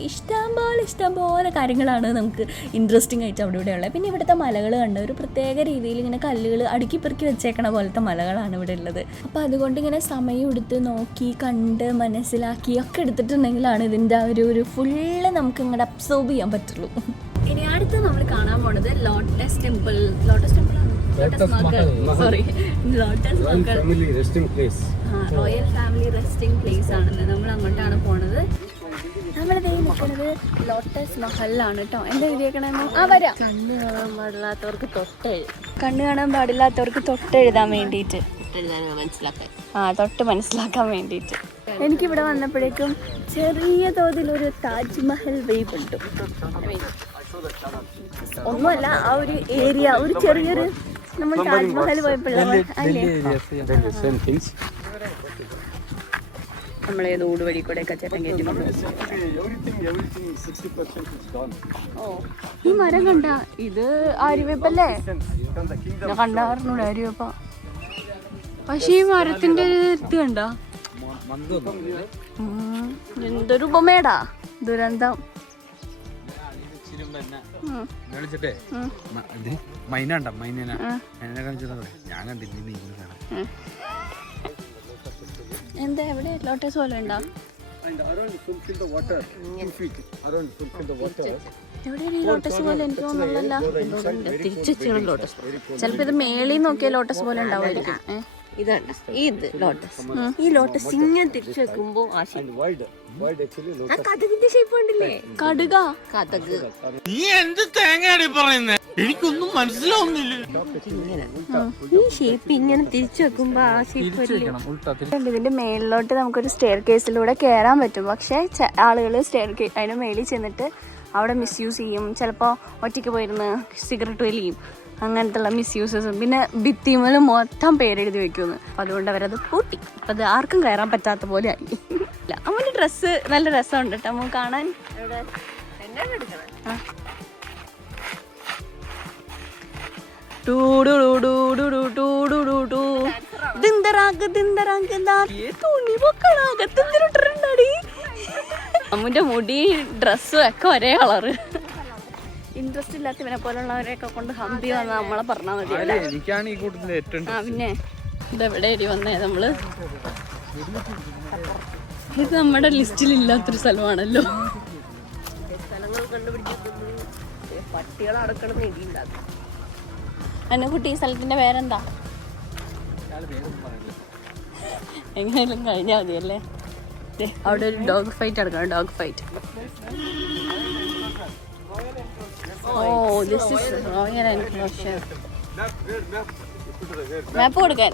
ഇഷ്ടം പോലെ കാര്യങ്ങളാണ് നമുക്ക് ഇൻട്രസ്റ്റിംഗ് ആയിട്ട് അവിടെ ഇവിടെ ഉള്ളത്. പിന്നെ ഇവിടുത്തെ മലകൾ കണ്ട ഒരു പ്രത്യേക രീതിയിൽ ഇങ്ങനെ കല്ലുകൾ അടുക്കി പെറുക്കി വെച്ചേക്കണ പോലത്തെ മലകളാണ് ഇവിടെ ഉള്ളത്. അപ്പോൾ അതുകൊണ്ട് ഇങ്ങനെ സമയം എടുത്ത് നോക്കി കണ്ട് മനസ്സിലാക്കി ഒക്കെ എടുത്തിട്ടുണ്ടെങ്കിലാണ് ഇതിൻ്റെ ആ ഒരു ഫുള്ള് നമുക്ക് ഇങ്ങോട്ട് അബ്സോർബ് ചെയ്യാൻ പറ്റുള്ളൂ. ഇനി അടുത്ത് നമ്മൾ കാണാൻ പോണത് lotus temple royal family resting place ആണെന്ന്. നമ്മൾ അങ്ങോട്ടാണ് പോണത്. നമ്മളിതേ നിൽക്കുന്നത് ലോട്ടസ് മഹലിലാണ് കേട്ടോ. എന്താ എഴുതിയേക്കണെന്നോ വരാം. കണ്ണ് കാണാൻ പാടില്ലാത്തവർക്ക് തൊട്ടെഴുതാൻ വേണ്ടിയിട്ട്, തൊട്ട് മനസ്സിലാക്കാൻ വേണ്ടിയിട്ട്. എനിക്കിവിടെ വന്നപ്പോഴേക്കും ചെറിയ തോതിലൊരു താജ്മഹൽ വൈബ് ഉണ്ട്. ഒന്നുമല്ല, ആ ഒരു ഏരിയ ഒരു ചെറിയൊരു നമ്മൾ താജ്മഹൽ പോയപ്പോഴുള്ള അല്ലേ. നമ്മളേത് ഊട് വഴി കൂടെ ഒക്കെ ചേട്ടൻ കയറ്റി. ഓ, ഈ മരം കണ്ട, ഇത് ആര്യവേപ്പല്ലേ? കണ്ടാറിനൂടെ ആര്യവേപ്പ. പക്ഷെ ഈ മരത്തിന്റെ ഇത് കണ്ട, എന്തൊരു ഉപമേടാ, ദുരന്തം. എന്താ എവിടെ ലോട്ടസ് പോലെ ഉണ്ടോ? എവിടെ ഈ ലോട്ടസ് പോലെ എനിക്ക് തോന്നുന്നില്ല. ചിലപ്പോ ഇത് മേളിൽ നോക്കിയ ലോട്ടസ് പോലെ ഉണ്ടാവുമായിരിക്കും. ഇത് ലോട്ടസ്, ഈ ലോട്ടസ് ഇങ്ങനെ തിരിച്ചു വെക്കുമ്പോ കഥകിന്റെ ഷേപ്പ് കണ്ടില്ലേ? കടുക കഥക്. നീ എന്ത് തേങ്ങയാടി പറയുന്നേ? എനിക്കൊന്നും മനസ്സിലാവുന്നില്ല. ഈ ഷേപ്പ് ഇങ്ങനെ തിരിച്ചു വെക്കുമ്പോ ആ ഷേപ്പ്. ഇതിന്റെ മേളിലോട്ട് നമുക്കൊരു സ്റ്റെയർ കേസിലൂടെ കയറാൻ പറ്റും. പക്ഷെ ആളുകൾ അതിന്റെ മേളിൽ ചെന്നിട്ട് അവിടെ മിസ്യൂസ് ചെയ്യും. ചിലപ്പോൾ ഒറ്റയ്ക്ക് പോയിരുന്ന് സിഗരറ്റ് വലിയും, അങ്ങനത്തെ മിസ്യൂസസും. പിന്നെ ഭിത്തിമേലും മൊത്തം പേരെഴുതി വെക്കുന്നു. അപ്പം അതുകൊണ്ട് അവരത് പൂട്ടി. അപ്പം അത് ആർക്കും കയറാൻ പറ്റാത്ത പോലെ ആയി. അവൻ്റെ ഡ്രസ്സ് നല്ല രസമുണ്ട് കേട്ടോ നമുക്ക് കാണാൻ. അമ്മുന്റെ മുടി ഡ്രസ്സും ഒക്കെ ഒരേ കളറ്. ഇൻട്രസ്റ്റ് ഇല്ലാത്തവനെ പോലുള്ളവരെയൊക്കെ കൊണ്ട് ഹംപി വന്ന നമ്മളെ പറഞ്ഞാൽ മതി. എനിക്കാണ് ഈ കൂട്ടത്തിൽ ഏറ്റവും പിന്നെ ഇതെവിടെ വന്നേ നമ്മള്. ഇത് നമ്മുടെ ലിസ്റ്റിൽ ഇല്ലാത്തൊരു സ്ഥലമാണല്ലോ. പട്ടികളെ അടക്കണം എഴുതിണ്ടാകും. എന്നെ കുട്ടി, ഈ സ്ഥലത്തിന്റെ പേരെന്താ? എങ്ങനെയാലും കഴിഞ്ഞാൽ മതിയല്ലേ. അവിടെ ഒരു ഡോഗ് ഫൈറ്റ് നടക്കണം, dog fight. Oh, this is Royal Enclosure. മാപ്പ് കൊടുക്കാൻ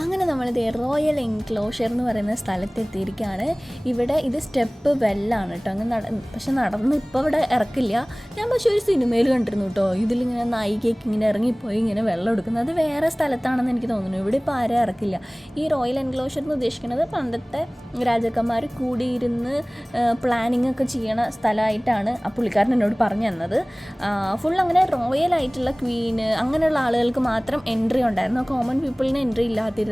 അങ്ങനെ നമ്മളിത് റോയൽ എൻക്ലോഷർ എന്ന് പറയുന്ന സ്ഥലത്തെത്തിയിരിക്കുകയാണ്. ഇവിടെ ഇത് സ്റ്റെപ്പ് വെല്ലാണ് കേട്ടോ. അങ്ങനെ പക്ഷെ നടന്ന് ഇപ്പോൾ ഇവിടെ ഇറക്കില്ല. ഞാൻ പക്ഷേ ഒരു സിനിമയിൽ കണ്ടിരുന്നു കേട്ടോ, ഇതിലിങ്ങനെ നായികയ്ക്ക് ഇങ്ങനെ ഇറങ്ങിപ്പോയി ഇങ്ങനെ വെള്ളം എടുക്കുന്നത്. അത് വേറെ സ്ഥലത്താണെന്ന് എനിക്ക് തോന്നുന്നു. ഇവിടെ ഇപ്പോൾ ആരും ഇറക്കില്ല. ഈ റോയൽ എൻക്ലോഷർ എന്ന് ഉദ്ദേശിക്കുന്നത് പണ്ടത്തെ രാജാക്കന്മാർ കൂടിയിരുന്ന് പ്ലാനിങ് ഒക്കെ ചെയ്യണ സ്ഥലമായിട്ടാണ് ആ പുള്ളിക്കാരൻ എന്നോട് പറഞ്ഞു തന്നത്. ഫുൾ അങ്ങനെ റോയൽ ആയിട്ടുള്ള ക്വീന് അങ്ങനെയുള്ള ആളുകൾക്ക് മാത്രം എൻട്രി ഉണ്ടായിരുന്നു. കോമൺ പീപ്പിളിന് എൻട്രി ഇല്ലാത്തിരുന്ന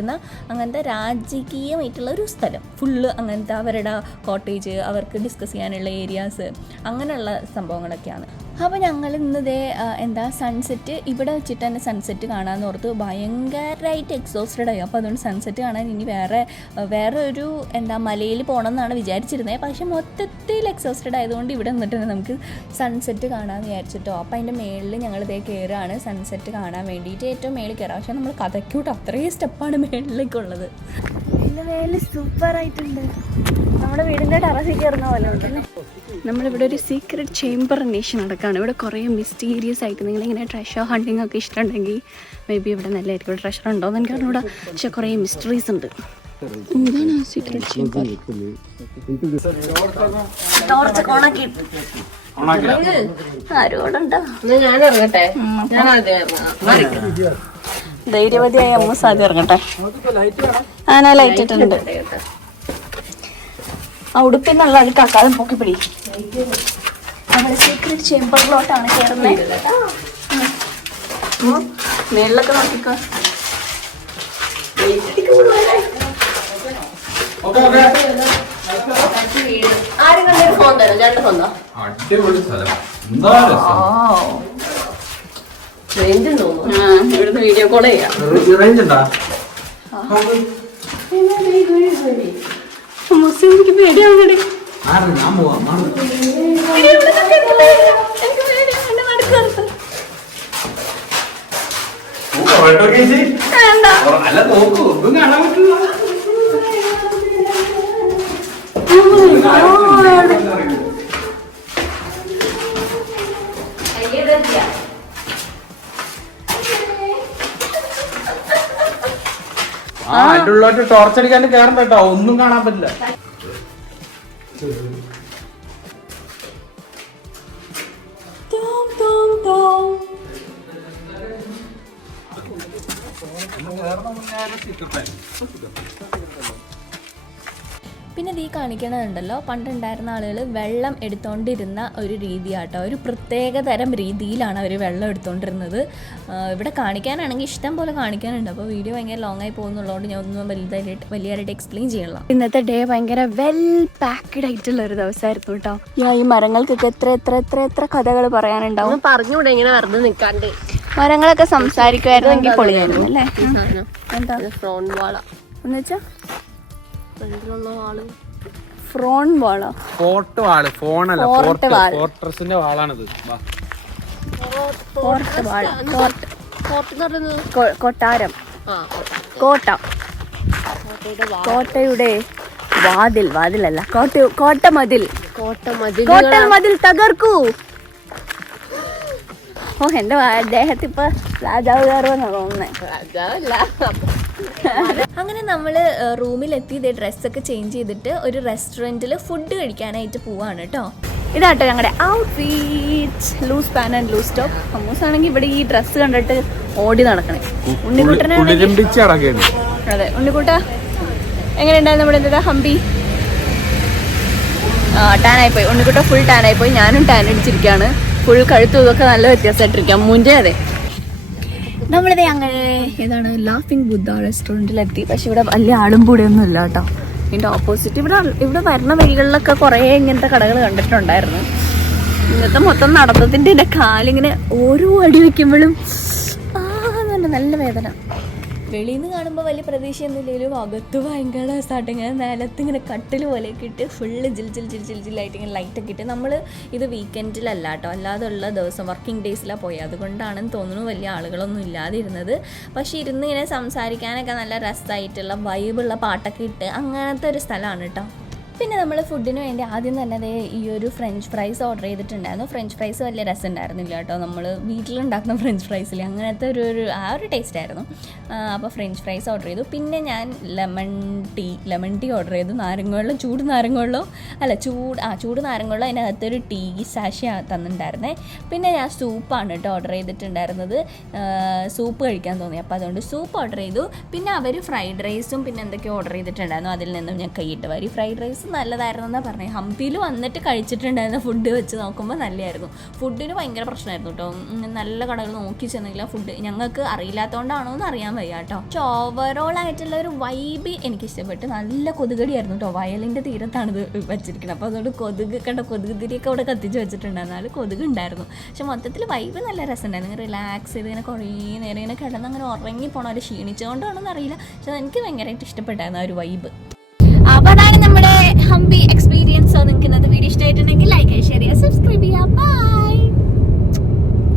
അങ്ങനത്തെ രാജകീയമായിട്ടുള്ള ഒരു സ്ഥലം. ഫുള്ള് അങ്ങനത്തെ അവരുടെ കോട്ടേജ്, അവർക്ക് ഡിസ്കസ് ചെയ്യാനുള്ള ഏരിയാസ്, അങ്ങനെയുള്ള സംഭവങ്ങളൊക്കെയാണ്. അപ്പോൾ ഞങ്ങൾ ഇന്നതേ എന്താ സൺസെറ്റ് ഇവിടെ വെച്ചിട്ട് തന്നെ സൺസെറ്റ് കാണാമെന്ന് ഓർത്ത് ഭയങ്കരമായിട്ട് എക്സോസ്റ്റഡ് ആയി. അപ്പോൾ അതുകൊണ്ട് സൺസെറ്റ് കാണാൻ ഇനി വേറെ ഒരു എന്താ മലയിൽ പോകണം എന്നാണ് വിചാരിച്ചിരുന്നത്. പക്ഷേ മൊത്തത്തിൽ എക്സോസ്റ്റഡ് ആയതുകൊണ്ട് ഇവിടെ നിന്നിട്ട് നമുക്ക് സൺസെറ്റ് കാണാമെന്ന് വിചാരിച്ചിട്ടോ. അപ്പോൾ അതിൻ്റെ മേളിൽ ഞങ്ങളിതേ കയറുകയാണ് സൺസെറ്റ് കാണാൻ വേണ്ടിയിട്ട്. ഏറ്റവും മേളിൽ കയറാം. പക്ഷേ നമ്മൾ കഥയ്ക്കൂട്ട് അത്രയും സ്റ്റെപ്പാണ് മേളിലേക്കുള്ളത്. ഇതിൻ്റെ മേളിൽ സൂപ്പറായിട്ടുണ്ട്. നമ്മുടെ വീടിൻ്റെ ടെറസിൽ കയറുന്ന പോലെ ഉണ്ടല്ലേ. നമ്മളിവിടെ ഒരു സീക്രട്ട് ചേംബർ അന്വേഷണം നടക്കുകയാണ്. ഇവിടെ കുറേ മിസ്റ്റീരിയസ് ആയിട്ട് നിങ്ങളിങ്ങനെ ട്രഷർ ഹണ്ടിങ് ഒക്കെ ഇഷ്ടമുണ്ടെങ്കിൽ മേ ബി ഇവിടെ നല്ലതായിരിക്കും. ഇവിടെ ട്രഷർ ഉണ്ടോയെന്ന് എനിക്കറിഞ്ഞു ഇവിടെ, പക്ഷെ കുറേ മിസ്റ്ററീസ് ഉണ്ട്. എന്താണ് സീക്രട്ട് ചേംബർ? ആരോടുണ്ടോ? ധൈര്യവതിയായ അമ്മ സാധ്യ ഇറങ്ങട്ടെ. ആന ലൈറ്റ് ഇട്ടുണ്ട്. ആ ഉടുപ്പിൽ നിന്നുള്ള ഒരു കക്കാതെ പൊക്കിപ്പിടി. നമ്മുടെ സീക്രട്ട് ചേംബറിലോട്ടാണ് കയറുന്നത്. മേളിലൊക്കെ നോക്കിക്കോ. ആരും കണ്ടൊരു ഫോൺ തരാം. 2 ഫോൺ തോ. അടിപൊളി സ്ഥലം. ഇവിടുന്ന് വീഡിയോ കോൾ ചെയ്യാം. മുസ്ലിംക്ക് പേടിയാവുന്നുണ്ട്. അതിന്റെ ഉള്ളോട്ട് ടോർച്ചടിക്കാൻ കയറണ്ട കേട്ടോ, ഒന്നും കാണാൻ പറ്റില്ല. പിന്നെ ഇത് ഈ കാണിക്കണതുണ്ടല്ലോ, പണ്ടുണ്ടായിരുന്ന ആളുകൾ വെള്ളം എടുത്തുകൊണ്ടിരുന്ന ഒരു രീതിയാട്ടോ. ഒരു പ്രത്യേക തരം രീതിയിലാണ് അവർ വെള്ളം എടുത്തുകൊണ്ടിരുന്നത്. ഇവിടെ കാണിക്കാനാണെങ്കിൽ ഇഷ്ടം പോലെ കാണിക്കാനുണ്ട്. അപ്പോൾ വീഡിയോ ഭയങ്കര ലോങ് ആയി പോകുന്നുള്ളതുകൊണ്ട് ഞാൻ ഒന്നും വലിയതായിട്ട് എക്സ്പ്ലെയിൻ ചെയ്യണം. ഇന്നത്തെ ഡേ ഭയങ്കര വെൽ പാക്ക്ഡ് ആയിട്ടുള്ള ഒരു ദിവസമായിരുന്നു കേട്ടോ. ഈ മരങ്ങൾക്കൊക്കെ എത്ര കഥകൾ പറയാനുണ്ടാവും. പറഞ്ഞൂടെ ഇങ്ങനെ വെറുതെ നിൽക്കാണ്ട്. മരങ്ങളൊക്കെ സംസാരിക്കുമായിരുന്നെങ്കിൽ പൊളിയായിരുന്നു അല്ലേ. എന്താ ഫ്രോൺ വാള എന്നുവെച്ചാ ഫ്രണ്ടിലുള്ള വാള് ഫ്രോൺ വാളോ? ഫോർട്ട് വാള്, ഫോണല്ല, ഫോർട്ട് വാൾ. ഫോർട്രസിന്റെ വാളാണിത്. ഫോർട്ട് വാൾ, ഫോർട്ട് എന്ന് പറയുന്നത് കൊട്ടാരം, ആ കോട്ട, കോട്ടയുടെ വാതിലല്ല, കോട്ടമതിൽ, കോട്ടൽ മതിൽ തകർക്കൂ. ഓ എന്റെ അദ്ദേഹത്തെ ഇപ്പൊ രാജാവ് കയറുമെന്നാ തോന്നുന്നത്. അങ്ങനെ നമ്മൾ റൂമിലെത്തി ഇതേ ഡ്രസ്സൊക്കെ ചേഞ്ച് ചെയ്തിട്ട് ഒരു റെസ്റ്റോറൻറ്റിൽ ഫുഡ് കഴിക്കാനായിട്ട് പോവാണ് കേട്ടോ. ഇതാട്ടോ ഞങ്ങളുടെ outfit. Loose pant and loose top. ഹമ്മൂസ് ആണെങ്കിൽ ഇവിടെ ഈ ഡ്രസ്സ് കണ്ടിട്ട് ഓടി നടക്കണേ. ഉണ്ണിക്കുട്ടനാണെങ്കിൽ അതെ. ഉണ്ണിക്കുട്ട എങ്ങനെയുണ്ടായിരുന്നു നമ്മുടെ എന്താ ഹംപി? ടാനായിപ്പോയി ഉണ്ണിക്കുട്ട, ഫുൾ ടാനായിപ്പോയി. ഞാനും ടാൻ അടിച്ചിരിക്കുകയാണ്. ഫുൾ കഴുത്തും ഇതൊക്കെ നല്ല വ്യത്യാസമായിട്ടിരിക്കാം. മുന്നേ അതെ. നമ്മളിത് അങ്ങനെ ഏതാണ് ലാഫിംഗ് ബുദ്ധ റെസ്റ്റോറൻറ്റിലെത്തി. പക്ഷെ ഇവിടെ വലിയ ആളും കൂടെയൊന്നും ഇല്ല കേട്ടോ. ഇതിൻ്റെ ഓപ്പോസിറ്റ് ഇവിടെ വരുന്ന വഴികളിലൊക്കെ കുറേ ഇങ്ങനത്തെ കടകൾ കണ്ടിട്ടുണ്ടായിരുന്നു. ഇന്നത്തെ മൊത്തം നടത്തത്തിൻ്റെ കാലിങ്ങനെ ഓരോ അടി വയ്ക്കുമ്പോഴും നല്ല വേദന. വെളിയിൽ നിന്ന് കാണുമ്പോൾ വലിയ പ്രതീക്ഷയൊന്നുമില്ലെങ്കിലും അകത്ത് ഭയങ്കര സ്റ്റാർട്ടിങ്. നിലത്ത് ഇങ്ങനെ കട്ടിൽ പോലെയൊക്കെ ഇട്ട് ഫുള്ള് ജില്ലായിട്ട് ഇങ്ങനെ ലൈറ്റൊക്കെ ഇട്ട്. നമ്മൾ ഇത് വീക്കെൻഡിലല്ല കേട്ടോ, അല്ലാതെ ഉള്ള ദിവസം വർക്കിംഗ് ഡേയ്സിലാണ് പോയത്. അതുകൊണ്ടാണെന്ന് തോന്നുന്നു വലിയ ആളുകളൊന്നും ഇല്ലാതിരുന്നത്. പക്ഷേ ഇരുന്ന് ഇങ്ങനെ സംസാരിക്കാനൊക്കെ നല്ല രസമായിട്ടുള്ള വൈബുള്ള പാട്ടൊക്കെ ഇട്ട് അങ്ങനത്തെ ഒരു സ്ഥലമാണ് കേട്ടോ. പിന്നെ നമ്മൾ ഫുഡിന് വേണ്ടി ആദ്യം തന്നെ ഈ ഒരു ഫ്രഞ്ച് ഫ്രൈസ് ഓർഡർ ചെയ്തിട്ടുണ്ടായിരുന്നു. ഫ്രഞ്ച് ഫ്രൈസ് വലിയ രസം ഉണ്ടായിരുന്നില്ല കേട്ടോ. നമ്മൾ വീട്ടിലുണ്ടാക്കുന്ന ഫ്രഞ്ച് ഫ്രൈസിൽ അങ്ങനത്തെ ഒരു ടേസ്റ്റ് ആയിരുന്നു. അപ്പോൾ ഫ്രഞ്ച് ഫ്രൈസ് ഓർഡർ ചെയ്തു. പിന്നെ ഞാൻ ലെമൺ ടീ ഓർഡർ ചെയ്തു. നാരങ്ങവെള്ളം, ചൂട് നാരങ്ങവെള്ളം അതിനകത്തൊരു ടീ സാഷി തന്നിട്ടുണ്ടായിരുന്നേ. പിന്നെ ഞാൻ സൂപ്പാണ് കേട്ടോ ഓർഡർ ചെയ്തിട്ടുണ്ടായിരുന്നത്. സൂപ്പ് കഴിക്കാൻ തോന്നി, അപ്പോൾ അതുകൊണ്ട് സൂപ്പ് ഓർഡർ ചെയ്തു. പിന്നെ അവർ ഫ്രൈഡ് റൈസും പിന്നെ എന്തൊക്കെയോ ഓർഡർ ചെയ്തിട്ടുണ്ടായിരുന്നു. അതിൽ നിന്നും ഞാൻ കൈയിട്ട് വാരി ഫ്രൈഡ് റൈസ് എക്സ്പീരിയൻസ് നല്ലതായിരുന്നു എന്നാണ് പറഞ്ഞത്. ഹംപിയിൽ വന്നിട്ട് കഴിച്ചിട്ടുണ്ടായിരുന്ന ഫുഡ് വെച്ച് നോക്കുമ്പോൾ നല്ലതായിരുന്നു. ഫുഡിന് ഭയങ്കര പ്രശ്നമായിരുന്നു കേട്ടോ. നല്ല കടകൾ നോക്കി ചെന്നില്ല. ഫുഡ് ഞങ്ങൾക്ക് അറിയില്ലാത്തതുകൊണ്ടാണോ എന്ന് അറിയാൻ വയ്യ കേട്ടോ. പക്ഷെ ഓവറോൾ ആയിട്ടുള്ള ഒരു വൈബ് എനിക്കിഷ്ടപ്പെട്ടു. നല്ല കൊതുകടിയായിരുന്നു കേട്ടോ. വയലിൻ്റെ തീരത്താണ് ഇത് വെച്ചിരിക്കുന്നത്. അപ്പോൾ അതുകൊണ്ട് കൊതുക് കണ്ട കൊതുക് തിരിയൊക്കെ അവിടെ കത്തിച്ച് വെച്ചിട്ടുണ്ടായിരുന്നാലും കൊതുക് ഉണ്ടായിരുന്നു. പക്ഷെ മൊത്തത്തിൽ വൈബ് നല്ല രസമുണ്ടായിരുന്നു. ഇങ്ങനെ റിലാക്സ് ചെയ്ത് ഇങ്ങനെ കുറേ നേരം ഇങ്ങനെ കിടന്ന് അങ്ങനെ ഉറങ്ങിപ്പോണ ഒരു ക്ഷീണിച്ചുകൊണ്ടാണെന്ന് അറിയില്ല. പക്ഷെ എനിക്ക് ഭയങ്കരമായിട്ട് ഇഷ്ടപ്പെട്ടായിരുന്നു ആ ഒരു വൈബ്. അപ്പോൾ അതാണ് നമ്മുടെ ഹംപി എക്സ്പീരിയൻസ്. നിങ്ങൾക്ക് ഇന്നത്തെ വീഡിയോ ഇഷ്ടമായിട്ടുണ്ടെങ്കിൽ ലൈക്ക് ചെയ്യുക, ഷെയർ ചെയ്യുക, സബ്സ്ക്രൈബ് ചെയ്യുക. ബൈ.